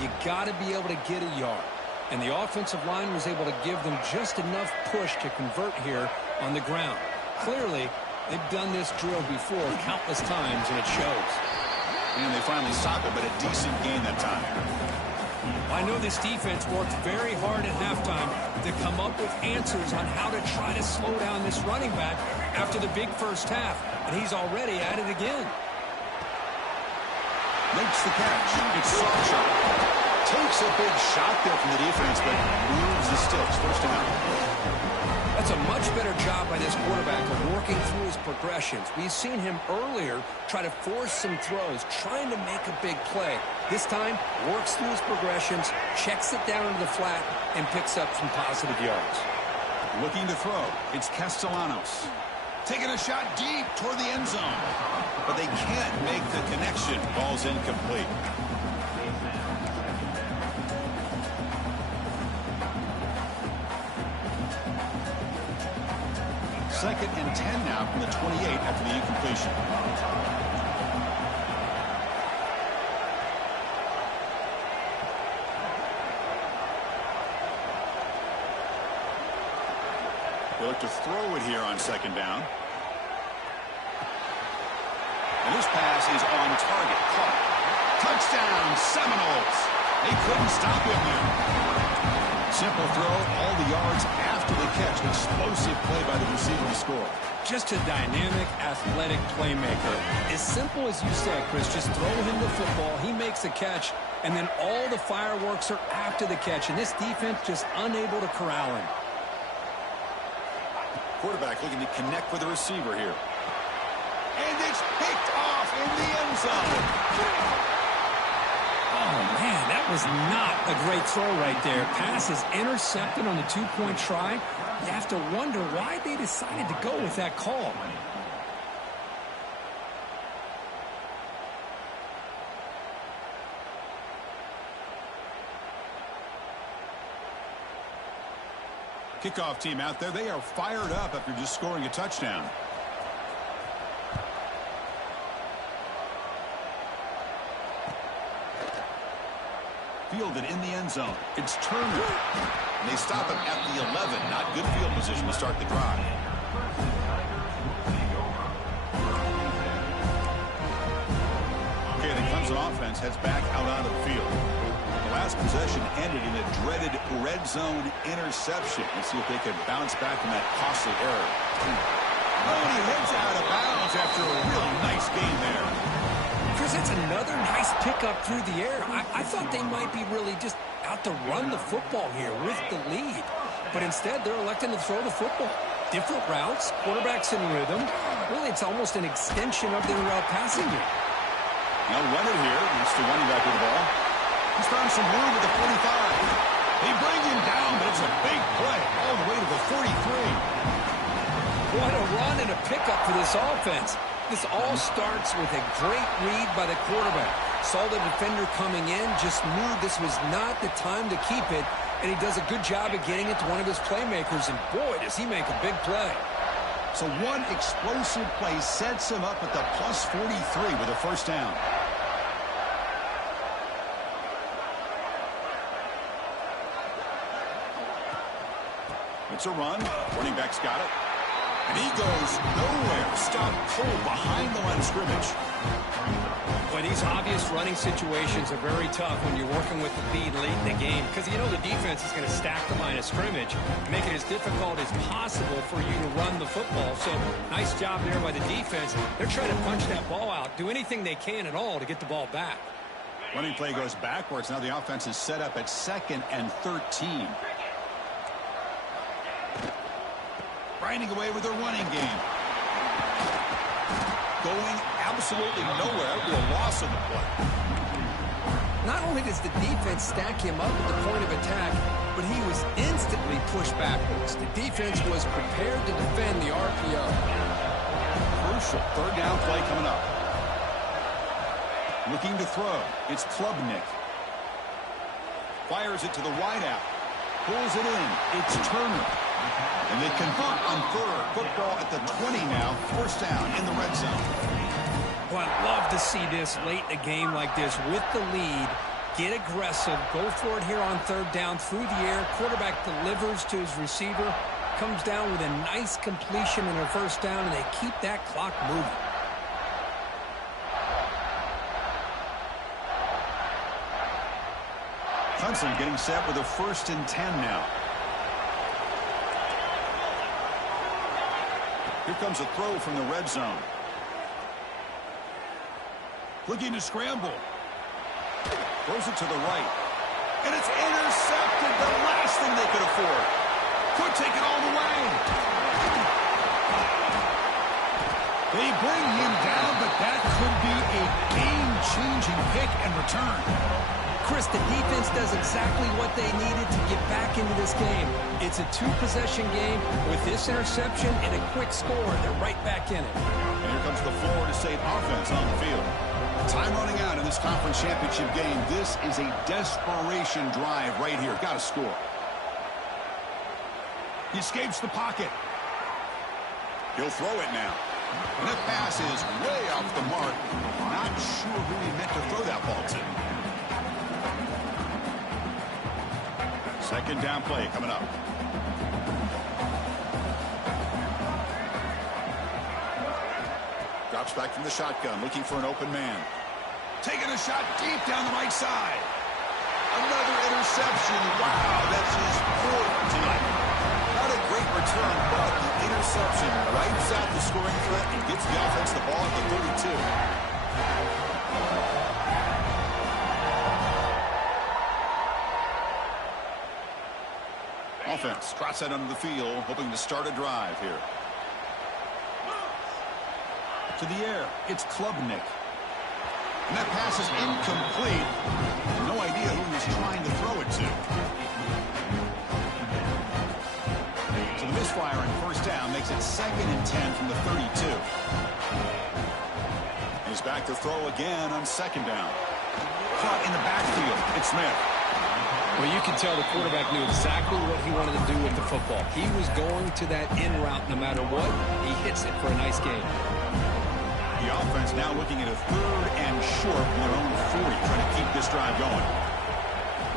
You got to be able to get a yard. And the offensive line was able to give them just enough push to convert here on the ground. Clearly, they've done this drill before countless times, and it shows. And they finally stopped it, but a decent gain that time. I know this defense worked very hard at halftime to come up with answers on how to try to slow down this running back after the big first half, and he's already at it again. Makes the catch. It's Sawchuk. Takes a big shot there from the defense, but moves the sticks. First down. That's a much better job by this quarterback of working through his progressions. We've seen him earlier try to force some throws, trying to make a big play. This time, works through his progressions, checks it down into the flat, and picks up some positive yards. Looking to throw. It's Castellanos. Taking a shot deep toward the end zone. But they can't make the connection. Ball's incomplete. Second and 10 now from the 28 after the incompletion. They look to throw it here on 2nd down. And this pass is on target. Caught. Touchdown, Seminoles. They couldn't stop him there. Simple throw, all the yards after the catch. Explosive play by the receiver to score. Just a dynamic, athletic playmaker. As simple as you said, Chris, just throw him the football, he makes a catch, and then all the fireworks are after the catch, and this defense just unable to corral him. Quarterback looking to connect with the receiver here. And it's picked off in the end zone. Oh, man, that was not a great throw right there. Pass is intercepted on the two-point try. You have to wonder why they decided to go with that call. Kickoff team out there. They are fired up after just scoring a touchdown. fielded in the end zone. It's Turner. And they stop him at the 11. Not good field position to start the drive. Okay, the Clemson offense heads back out onto the field. The last possession ended in a dreaded red zone interception. Let's see if they can bounce back from that costly error. Oh, and he heads out of bounds after a really nice game there. Chris, it's another nice pickup through the air. I thought they might be really just out to run the football here with the lead. But instead, they're electing to throw the football. Different routes, quarterback's in rhythm. Really, it's almost an extension of their passing game. Now run it here. It's the running back with the ball. He's found some room at the 45. They bring him down, but it's a big play all the way to the 43. What a run and a pickup for this offense. This all starts with a great read by the quarterback. Saw the defender coming in, just knew this was not the time to keep it, and he does a good job of getting it to one of his playmakers, and boy, does he make a big play. So one explosive play sets him up at the plus 43 with a first down. It's a run. Running back's got it. And he goes nowhere. Stop cold behind the line of scrimmage. Boy, these obvious running situations are very tough when you're working with the lead late in the game because you know the defense is going to stack the line of scrimmage, make it as difficult as possible for you to run the football. So nice job there by the defense. They're trying to punch that ball out, do anything they can at all to get the ball back. Running play goes backwards. Now the offense is set up at 2nd and 13. Grinding away with their running game. Going absolutely nowhere with a loss of the play. Not only does the defense stack him up at the point of attack, but he was instantly pushed backwards. The defense was prepared to defend the RPO. Crucial third down play coming up. Looking to throw. It's Klubnik. Fires it to the wideout. Pulls it in. It's Turner. And they convert on third. Football at the 20 now. First down in the red zone. Well, I'd love to see this late in a game like this with the lead. Get aggressive. Go for it here on third down through the air. Quarterback delivers to his receiver. Comes down with a nice completion in a first down, and they keep that clock moving. Clemson getting set with a 1st and 10 now. Here comes a throw from the red zone. Looking to scramble. Throws it to the right. And it's intercepted. The last thing they could afford. Could take it all the way. They bring him down, but that could be a game-changing pick and return. Chris, the defense does exactly what they needed to get back into this game. It's a 2-possession game with this interception and a quick score. They're right back in it. And here comes the Florida State offense on the field. Time running out in this conference championship game. This is a desperation drive right here. Got to score. He escapes the pocket. He'll throw it now. And that pass is way off the mark. Not sure who he meant to throw that ball to. Second down play coming up. Drops back from the shotgun, looking for an open man. Taking a shot deep down the right side. Another interception. Wow, that's his 4th tonight. Not a great return, but the interception wipes out the scoring threat and gets the offense the ball at the 32. Offense trots that under the field, hoping to start a drive here. To the air, it's Klubnik. And that pass is incomplete. No idea who he's trying to throw it to. So the misfire on first down makes it 2nd and 10 from the 32. He's back to throw again on 2nd down. Caught in the backfield, it's Smith. Well, you can tell the quarterback knew exactly what he wanted to do with the football. He was going to that in route no matter what. He hits it for a nice game. The offense now looking at a 3rd and short from their own 40, trying to keep this drive going.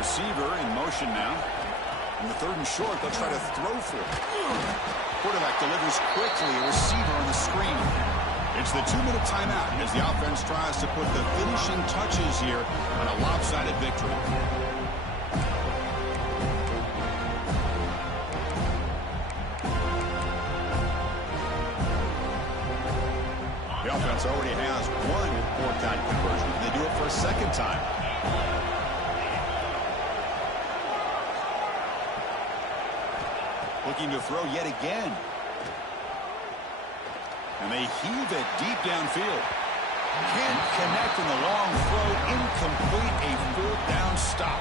Receiver in motion now. On the 3rd and short, they'll try to throw for it. Quarterback delivers quickly. A receiver on the screen. It's the 2-minute timeout as the offense tries to put the finishing touches here on a lopsided victory. The offense already has one 4th-down conversion. They do it for a 2nd time. Looking to throw yet again. And they heave it deep downfield. Can't connect in the long throw. Incomplete. A 4th-down stop.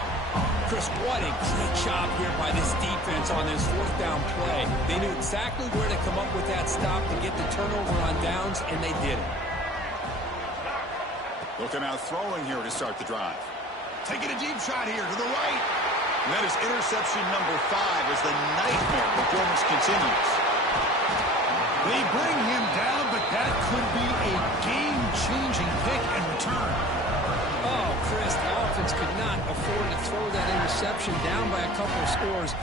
Chris, what a great job here by this defense on this 4th-down play. They knew exactly where to come up with that stop to get the turnover on downs, and they did it. They'll come out throwing here to start the drive. Taking a deep shot here to the right. And that is interception number 5 as the nightmare performance continues. They bring him down, but that could be a game-changing pick and return. Oh, Chris, the offense could not afford to throw that interception down by a couple of scores.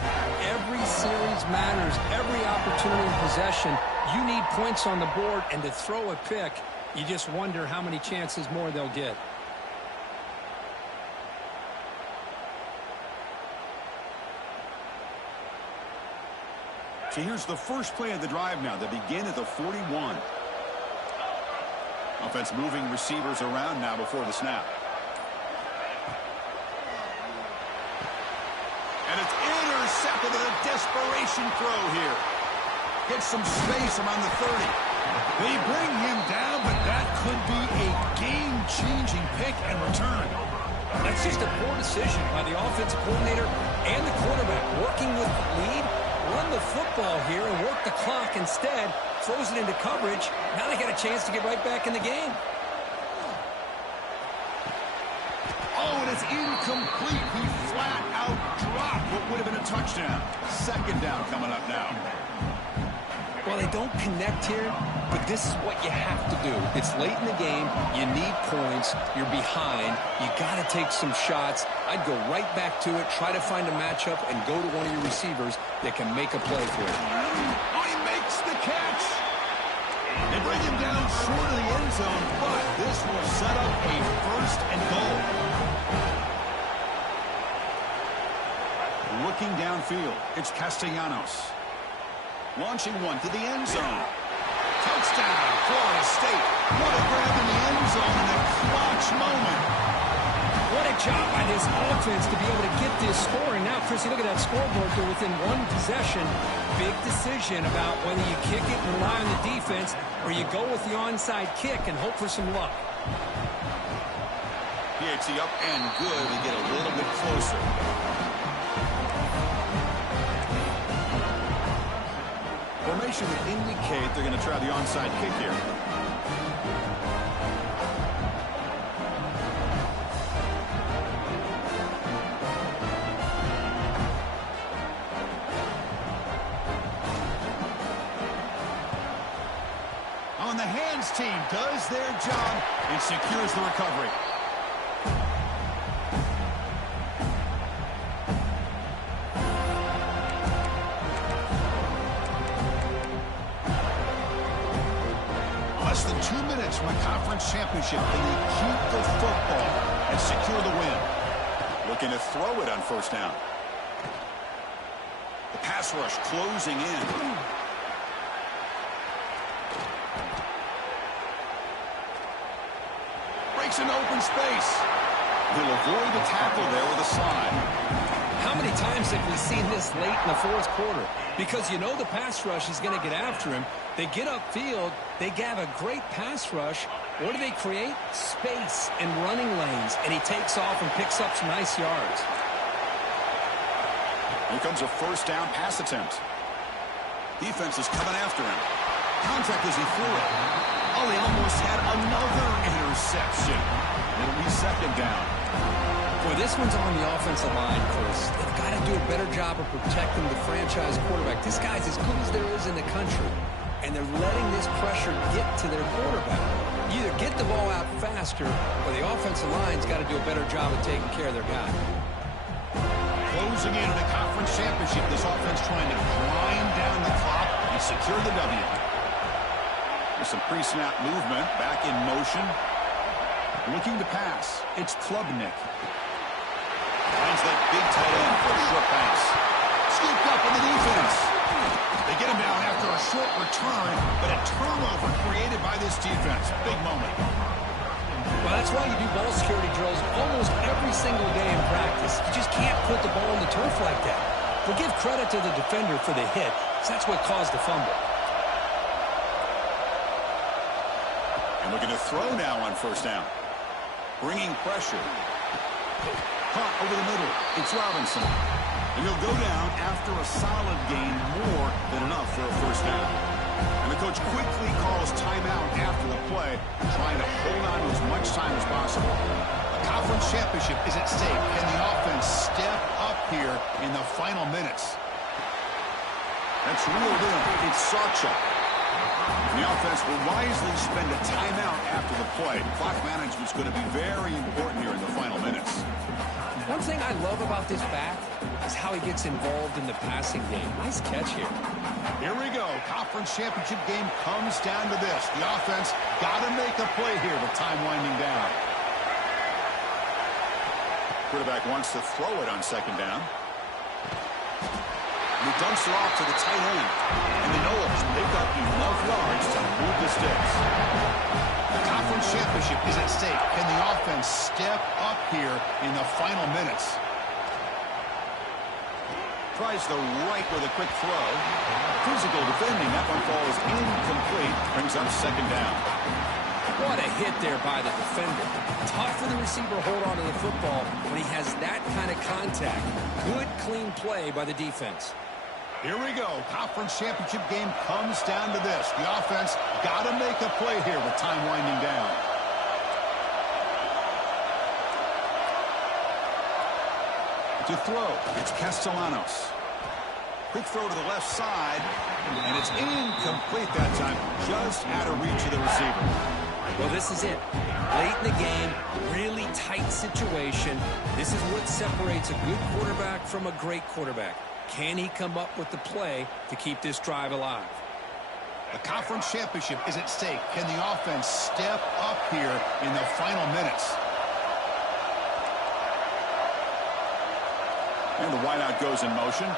Every series matters. Every opportunity in possession. You need points on the board, and to throw a pick, you just wonder how many chances more they'll get. So here's the first play of the drive now. They begin at the 41. Offense moving receivers around now before the snap. And it's intercepted. A desperation throw here. Gets some space around the 30. They bring him down, but that could be a game-changing pick and return. That's just a poor decision by the offensive coordinator and the quarterback. Working with the lead, run the football here and work the clock instead. Throws it into coverage. Now they got a chance to get right back in the game. Oh, and it's incomplete. He flat out dropped what would have been a touchdown. 2nd down coming up now. Well, they don't connect here, but this is what you have to do. It's late in the game. You need points. You're behind. You got to take some shots. I'd go right back to it, try to find a matchup, and go to one of your receivers that can make a play for you. Oh, he makes the catch. They bring him down short of the end zone, but this will set up a 1st and goal. Looking downfield, it's Castellanos. Launching one to the end zone. Touchdown, Florida State. What a grab in the end zone in a clutch moment. What a job by this offense to be able to get this scoring. Now, Chris, you look at that scoreboard. They're within one possession. Big decision about whether you kick it and rely on the defense or you go with the onside kick and hope for some luck. PAT up and good to get a little bit closer. Formation would indicate they're going to try the onside kick here. On the hands team does their job and secures the recovery. Less than 2 minutes from a conference championship, and they keep the football and secure the win. Looking to throw it on 1st down. The pass rush closing in. Breaks into open space. He'll avoid the tackle there with a slide. How many times have we seen this late in the 4th quarter? Because you know the pass rush is going to get after him. They get upfield. They have a great pass rush. What do they create? Space and running lanes. And he takes off and picks up some nice yards. Here comes a 1st down pass attempt. Defense is coming after him. Contact as he threw it. Oh, he almost had another interception. It'll be 2nd down. Boy, this one's on the offensive line, Chris. They've got to do a better job of protecting the franchise quarterback. This guy's as good as there is in the country, and they're letting this pressure get to their quarterback. You either get the ball out faster, or the offensive line's got to do a better job of taking care of their guy. Closing in on a conference championship, this offense trying to grind down the clock and secure the W. There's some pre-snap movement, back in motion. Looking to pass. It's Klubnik. Finds that big tight end for a short pass. Scooped up in the defense. They get him down after a short return, but a turnover created by this defense. Big moment. Well, that's why you do ball security drills almost every single day in practice. You just can't put the ball on the turf like that. But give credit to the defender for the hit, because that's what caused the fumble. And looking to throw now on first down. Bringing pressure. Caught over the middle. It's Robinson. And he'll go down after a solid gain, more than enough for a first down. And the coach quickly calls timeout after the play, trying to hold on to as much time as possible. A conference championship is at stake. Can the offense step up here in the final minutes? That's reeled in. It's Sarcha. The offense will wisely spend a timeout after the play. Clock management's going to be very important here in the final minutes. One thing I love about this back is how he gets involved in the passing game. Nice catch here. Here we go. Conference championship game comes down to this. The offense got to make a play here with time winding down. Quarterback wants to throw it on second down. He dumps it off to the tight end. And the Noles pick up enough yards to move the sticks. The conference championship is at stake. Can the offense step up here in the final minutes? Tries the right with a quick throw. Physical defending. That one falls incomplete. Brings up second down. What a hit there by the defender. Tough for the receiver to hold on to the football when he has that kind of contact. Good, clean play by the defense. Here we go. Conference championship game comes down to this. The offense got to make a play here with time winding down. To throw, it's Castellanos. Quick throw to the left side, and it's incomplete that time, just out of reach of the receiver. Well, this is it. Late in the game, really tight situation. This is what separates a good quarterback from a great quarterback. Can he come up with the play to keep this drive alive? The conference championship is at stake. Can the offense step up here in the final minutes? And the wideout goes in motion.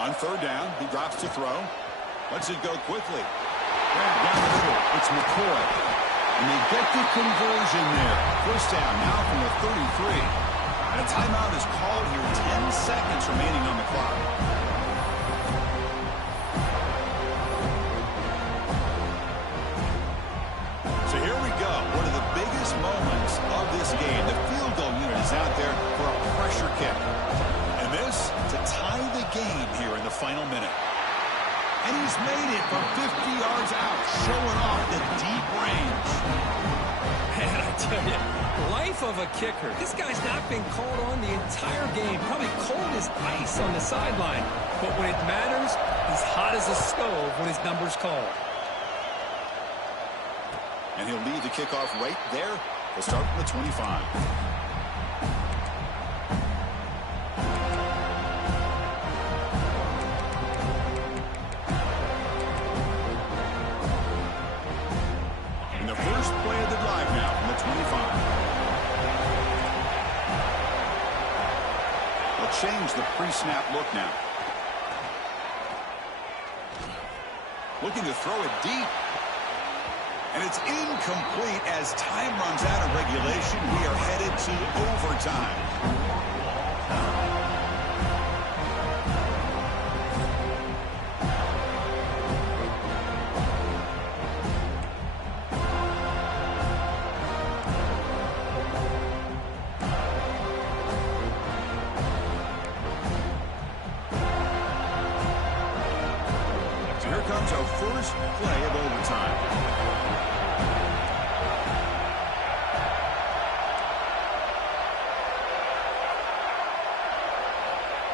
On third down, he drops to throw. Lets it go quickly. And down the middle, it's McCoy. And they get the conversion there. First down now from the 33. And a timeout is called here. 10 seconds remaining on the clock. So here we go. One of the biggest moments of this game. The field goal unit is out there for a pressure kick. And this to tie the game here in the final minute. And he's made it from 50 yards out, showing off the deep range. And I tell you, life of a kicker. This guy's not been called on the entire game. Probably cold as ice on the sideline. But when it matters, he's hot as a stove when his number's called. And he'll lead the kickoff right there. We'll start from the 25. In the first play of the drive now from the 25. They'll change the pre-snap look now. Looking to throw it deep. And it's incomplete as time runs out of regulation. We are headed to overtime. So here comes our first play of overtime.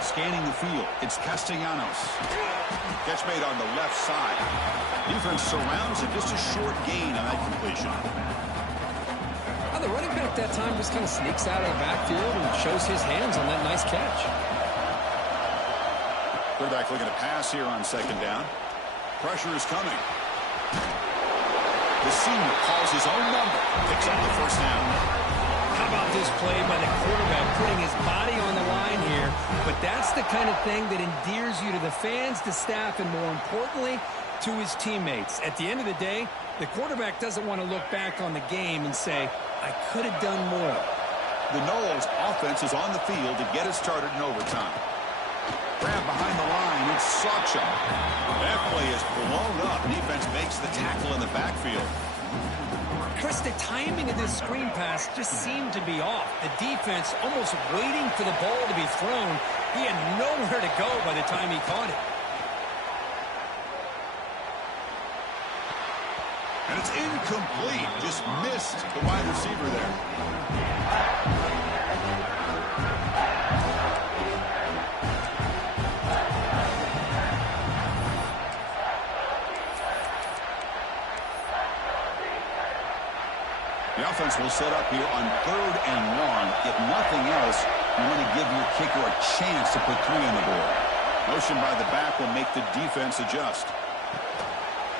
Scanning the field, it's Castellanos. Catch made on the left side. Defense surrounds it, just a short gain on that completion. Now the running back that time just kind of sneaks out of the backfield and shows his hands on that nice catch. Quarterback looking to pass here on second down. Pressure is coming. The senior calls his own number. Picks up the first down. How about this play by the quarterback, putting his body on the line here? But that's the kind of thing that endears you to the fans, the staff, and more importantly, to his teammates. At the end of the day, the quarterback doesn't want to look back on the game and say, I could have done more. The Noles offense is on the field to get it started in overtime. Grab behind the line. It's Sawchuk. That play is blown up. Defense makes the tackle in the backfield. Chris, the timing of this screen pass just seemed to be off. The defense almost waiting for the ball to be thrown. He had nowhere to go by the time he caught it. And it's incomplete. Just missed the wide receiver there. The offense will set up here on 3rd and 1. If nothing else, you want to give your kicker a chance to put 3 on the board. Motion by the back will make the defense adjust.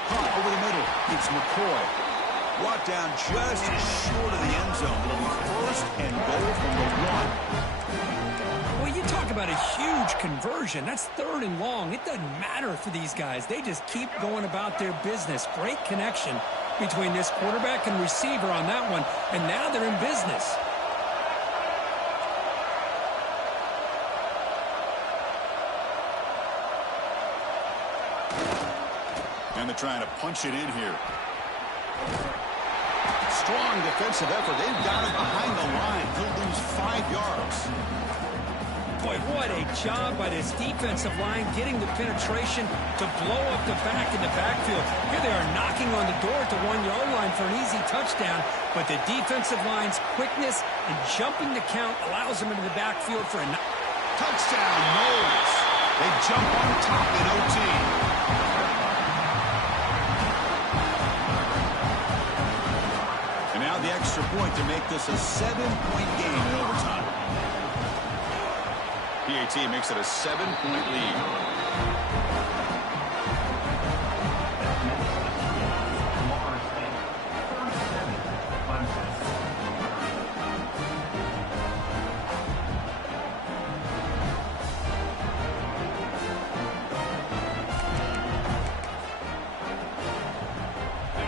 Hunt over the middle. It's McCoy. Brought down just short of the end zone. It'll be 1st and goal from the 1. Well, you talk about a huge conversion. That's 3rd and long. It doesn't matter for these guys. They just keep going about their business. Great connection between this quarterback and receiver on that one, and now they're in business. And they're trying to punch it in here. Strong defensive effort. They've got him behind the line. He'll lose 5 yards. Boy, what a job by this defensive line getting the penetration to blow up the back in the backfield. Here they are knocking on the door at the 1-yard line for an easy touchdown, but the defensive line's quickness and jumping the count allows them into the backfield for a touchdown. Noles. They jump on top in OT. And now the extra point to make this a 7-point game in overtime. PAT makes it a 7-point lead.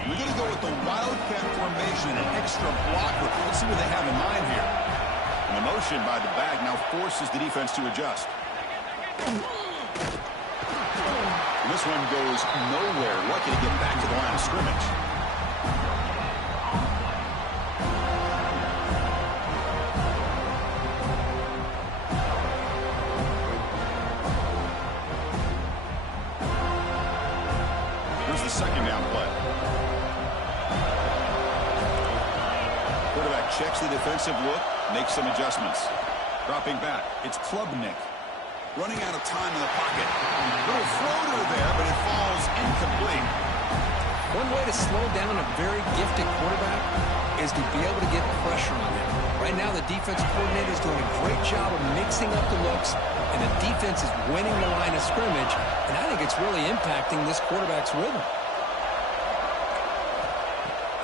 We're going to go with the Wildcat formation, an extra blocker. Let's see what they have in mind here. And the motion by the back now forces the defense to adjust. And this one goes nowhere. Lucky to get back to the line of scrimmage. Here's the second down play. Quarterback checks the defensive look. Makes some adjustments. Dropping back, it's Klubnik. Running out of time in the pocket. Little floater there, but it falls incomplete. One way to slow down a very gifted quarterback is to be able to get pressure on him. Right now, the defense coordinator is doing a great job of mixing up the looks, and the defense is winning the line of scrimmage, and I think it's really impacting this quarterback's rhythm.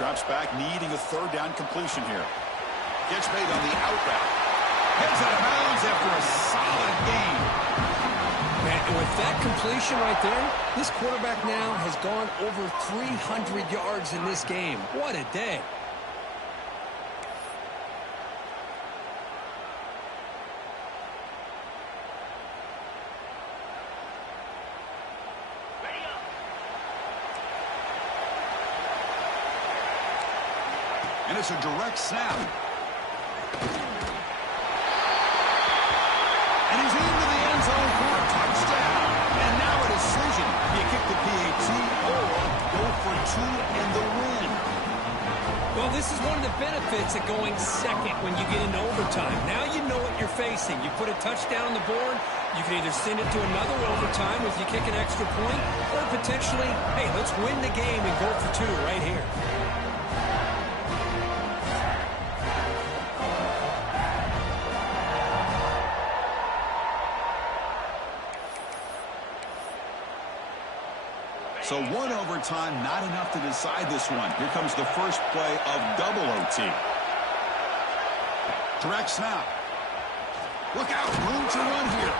Drops back, needing a 3rd down completion here. Gets made on the out route. Heads out of bounds after a solid game. Man, and with that completion right there, this quarterback now has gone over 300 yards in this game. What a day. And it's a direct snap. And he's into the end zone for a touchdown. And now a decision. You kick the PAT or go for 2 and the win. Well, this is one of the benefits of going second when you get into overtime. Now you know what you're facing. You put a touchdown on the board, you can either send it to another overtime if you kick an extra point, or potentially, hey, let's win the game and go for 2 right here. So one overtime, not enough to decide this one. Here comes the first play of double OT. Direct snap. Look out, room to run here.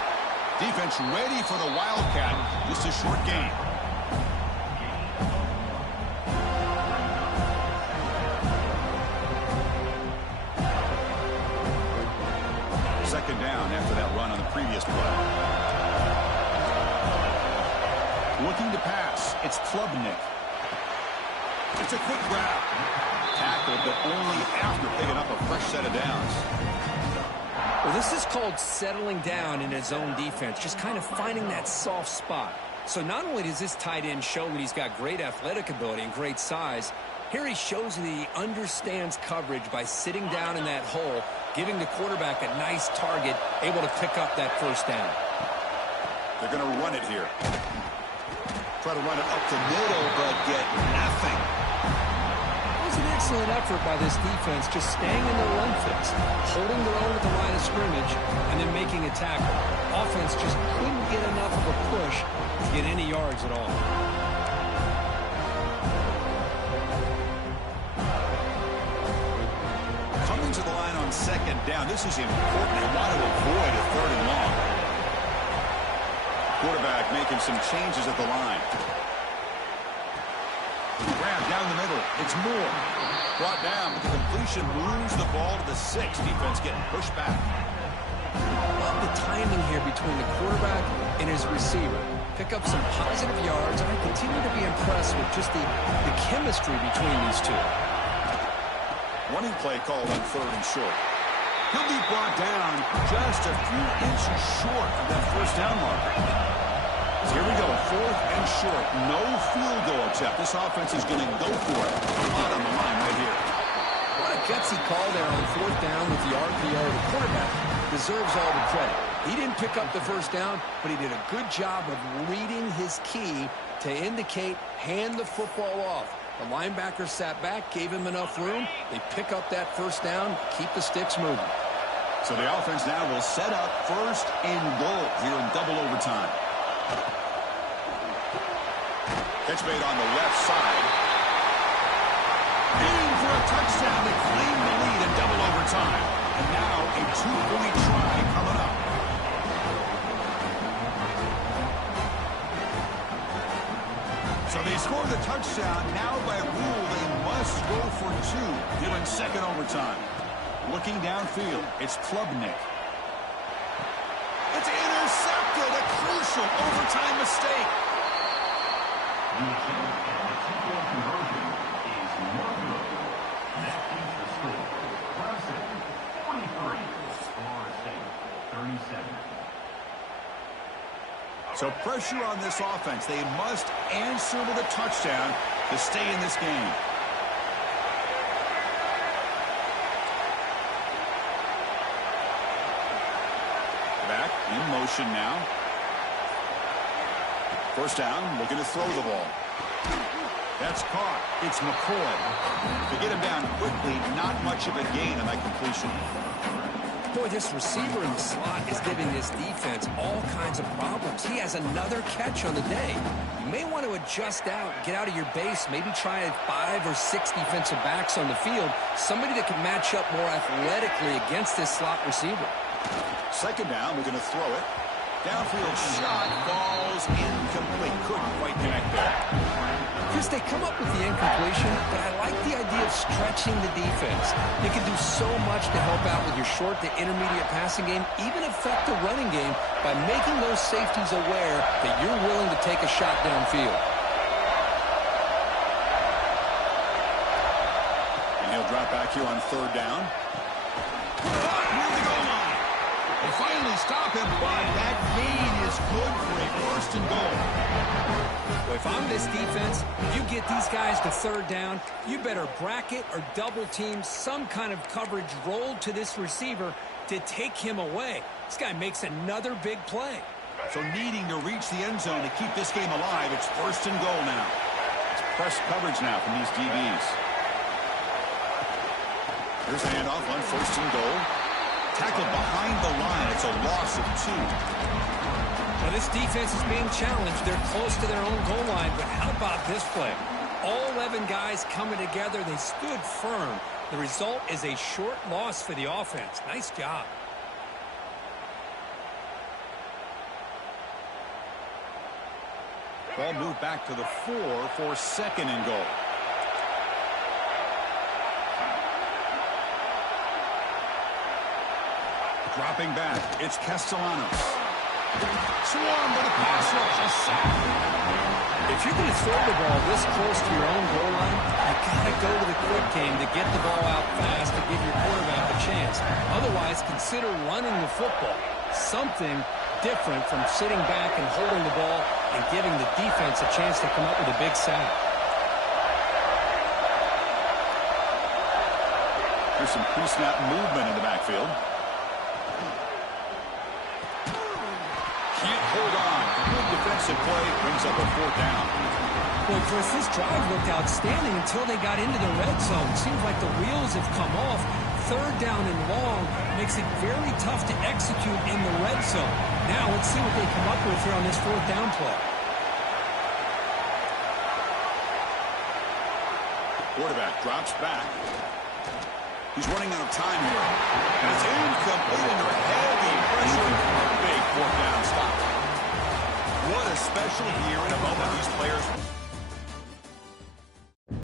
Defense ready for the Wildcat. Just a short gain. Second down after that run on the previous play. Looking to pass. It's Klubnik. It's a quick grab. Tackled, but only after picking up a fresh set of downs. Well, this is called settling down in his own defense, just kind of finding that soft spot. So not only does this tight end show that he's got great athletic ability and great size, here he shows that he understands coverage by sitting down in that hole, giving the quarterback a nice target, able to pick up that first down. They're going to run it here. Try to run it up the middle, but get nothing. It was an excellent effort by this defense, just staying in their run fits, holding their own at the line of scrimmage, and then making a tackle. Offense just couldn't get enough of a push to get any yards at all. Coming to the line on second down, this is important. They want to avoid a third and long. Quarterback making some changes at the line. Grab down the middle. It's Moore. Brought down, but the completion moves the ball to the 6. Defense getting pushed back. Love the timing here between the quarterback and his receiver. Pick up some positive yards, and I continue to be impressed with just the chemistry between these two. Running play called on third and short. He'll be brought down just a few inches short of that first down marker. Here we go, fourth and short. No field goal attempt. This offense is going to go for it. A lot on the line right here. What a gutsy call there on fourth down with the RPO. The quarterback deserves all the credit. He didn't pick up the first down, but he did a good job of reading his key to indicate hand the football off. The linebacker sat back, gave him enough room. They pick up that first down, keep the sticks moving. So the offense now will set up first and goal here in double overtime. Catch made on the left side. Aiming for a touchdown to claim the lead in double overtime. And now a 2-point try coming up. So they score the touchdown. Now by rule, they must go for 2 here in second overtime. Looking downfield, it's Klubnik. It's intercepted. A crucial overtime mistake. The two-point conversion is no good. That keeps the score. Clemson, 43. Florida State, 37. So pressure on this offense. They must answer with a touchdown to stay in this game. Back in motion now. First down, looking to throw the ball. That's caught. It's McCoy. To get him down quickly, not much of a gain on that completion. Boy, this receiver in the slot is giving this defense all kinds of problems. He has another catch on the day. You may want to adjust out, get out of your base, maybe try 5 or 6 defensive backs on the field, somebody that can match up more athletically against this slot receiver. Second down, we're going to throw it. Downfield shot, falls incomplete. Couldn't quite connect there. Chris, they come up with the incompletion, but I like the idea of stretching the defense. You can do so much to help out with your short to intermediate passing game, even affect the running game by making those safeties aware that you're willing to take a shot downfield. And he'll drop back here on third down. Near the goal line. They finally stop him, but that gain is good for a first and goal. Well, if I'm this defense, you get these guys to third down, you better bracket or double team some kind of coverage rolled to this receiver to take him away. This guy makes another big play. So needing to reach the end zone to keep this game alive, it's first and goal now. It's press coverage now from these DBs. Here's a handoff on first and goal. Tackled behind the line. It's a loss of 2. Well, this defense is being challenged. They're close to their own goal line, but how about this play? All 11 guys coming together. They stood firm. The result is a short loss for the offense. Nice job. Ball moved back to the 4 for second and goal. Dropping back, it's Castellanos. Swarm with a pass rush, a sack. If you're going to throw the ball this close to your own goal line, you got to go to the quick game to get the ball out fast to give your quarterback a chance. Otherwise, consider running the football. Something different from sitting back and holding the ball and giving the defense a chance to come up with a big sack. There's some pre-snap movement in the backfield. Can't hold on. Good defensive play brings up a 4th down. Well, Chris, this drive looked outstanding until they got into the red zone. Seems like the wheels have come off. 3rd down and long makes it very tough to execute in the red zone. Now let's see what they come up with here on this 4th down play. Quarterback drops back. He's running out of time here. And it's incomplete under heavy pressure. Big 4th down stop. What a special year in a moment these players...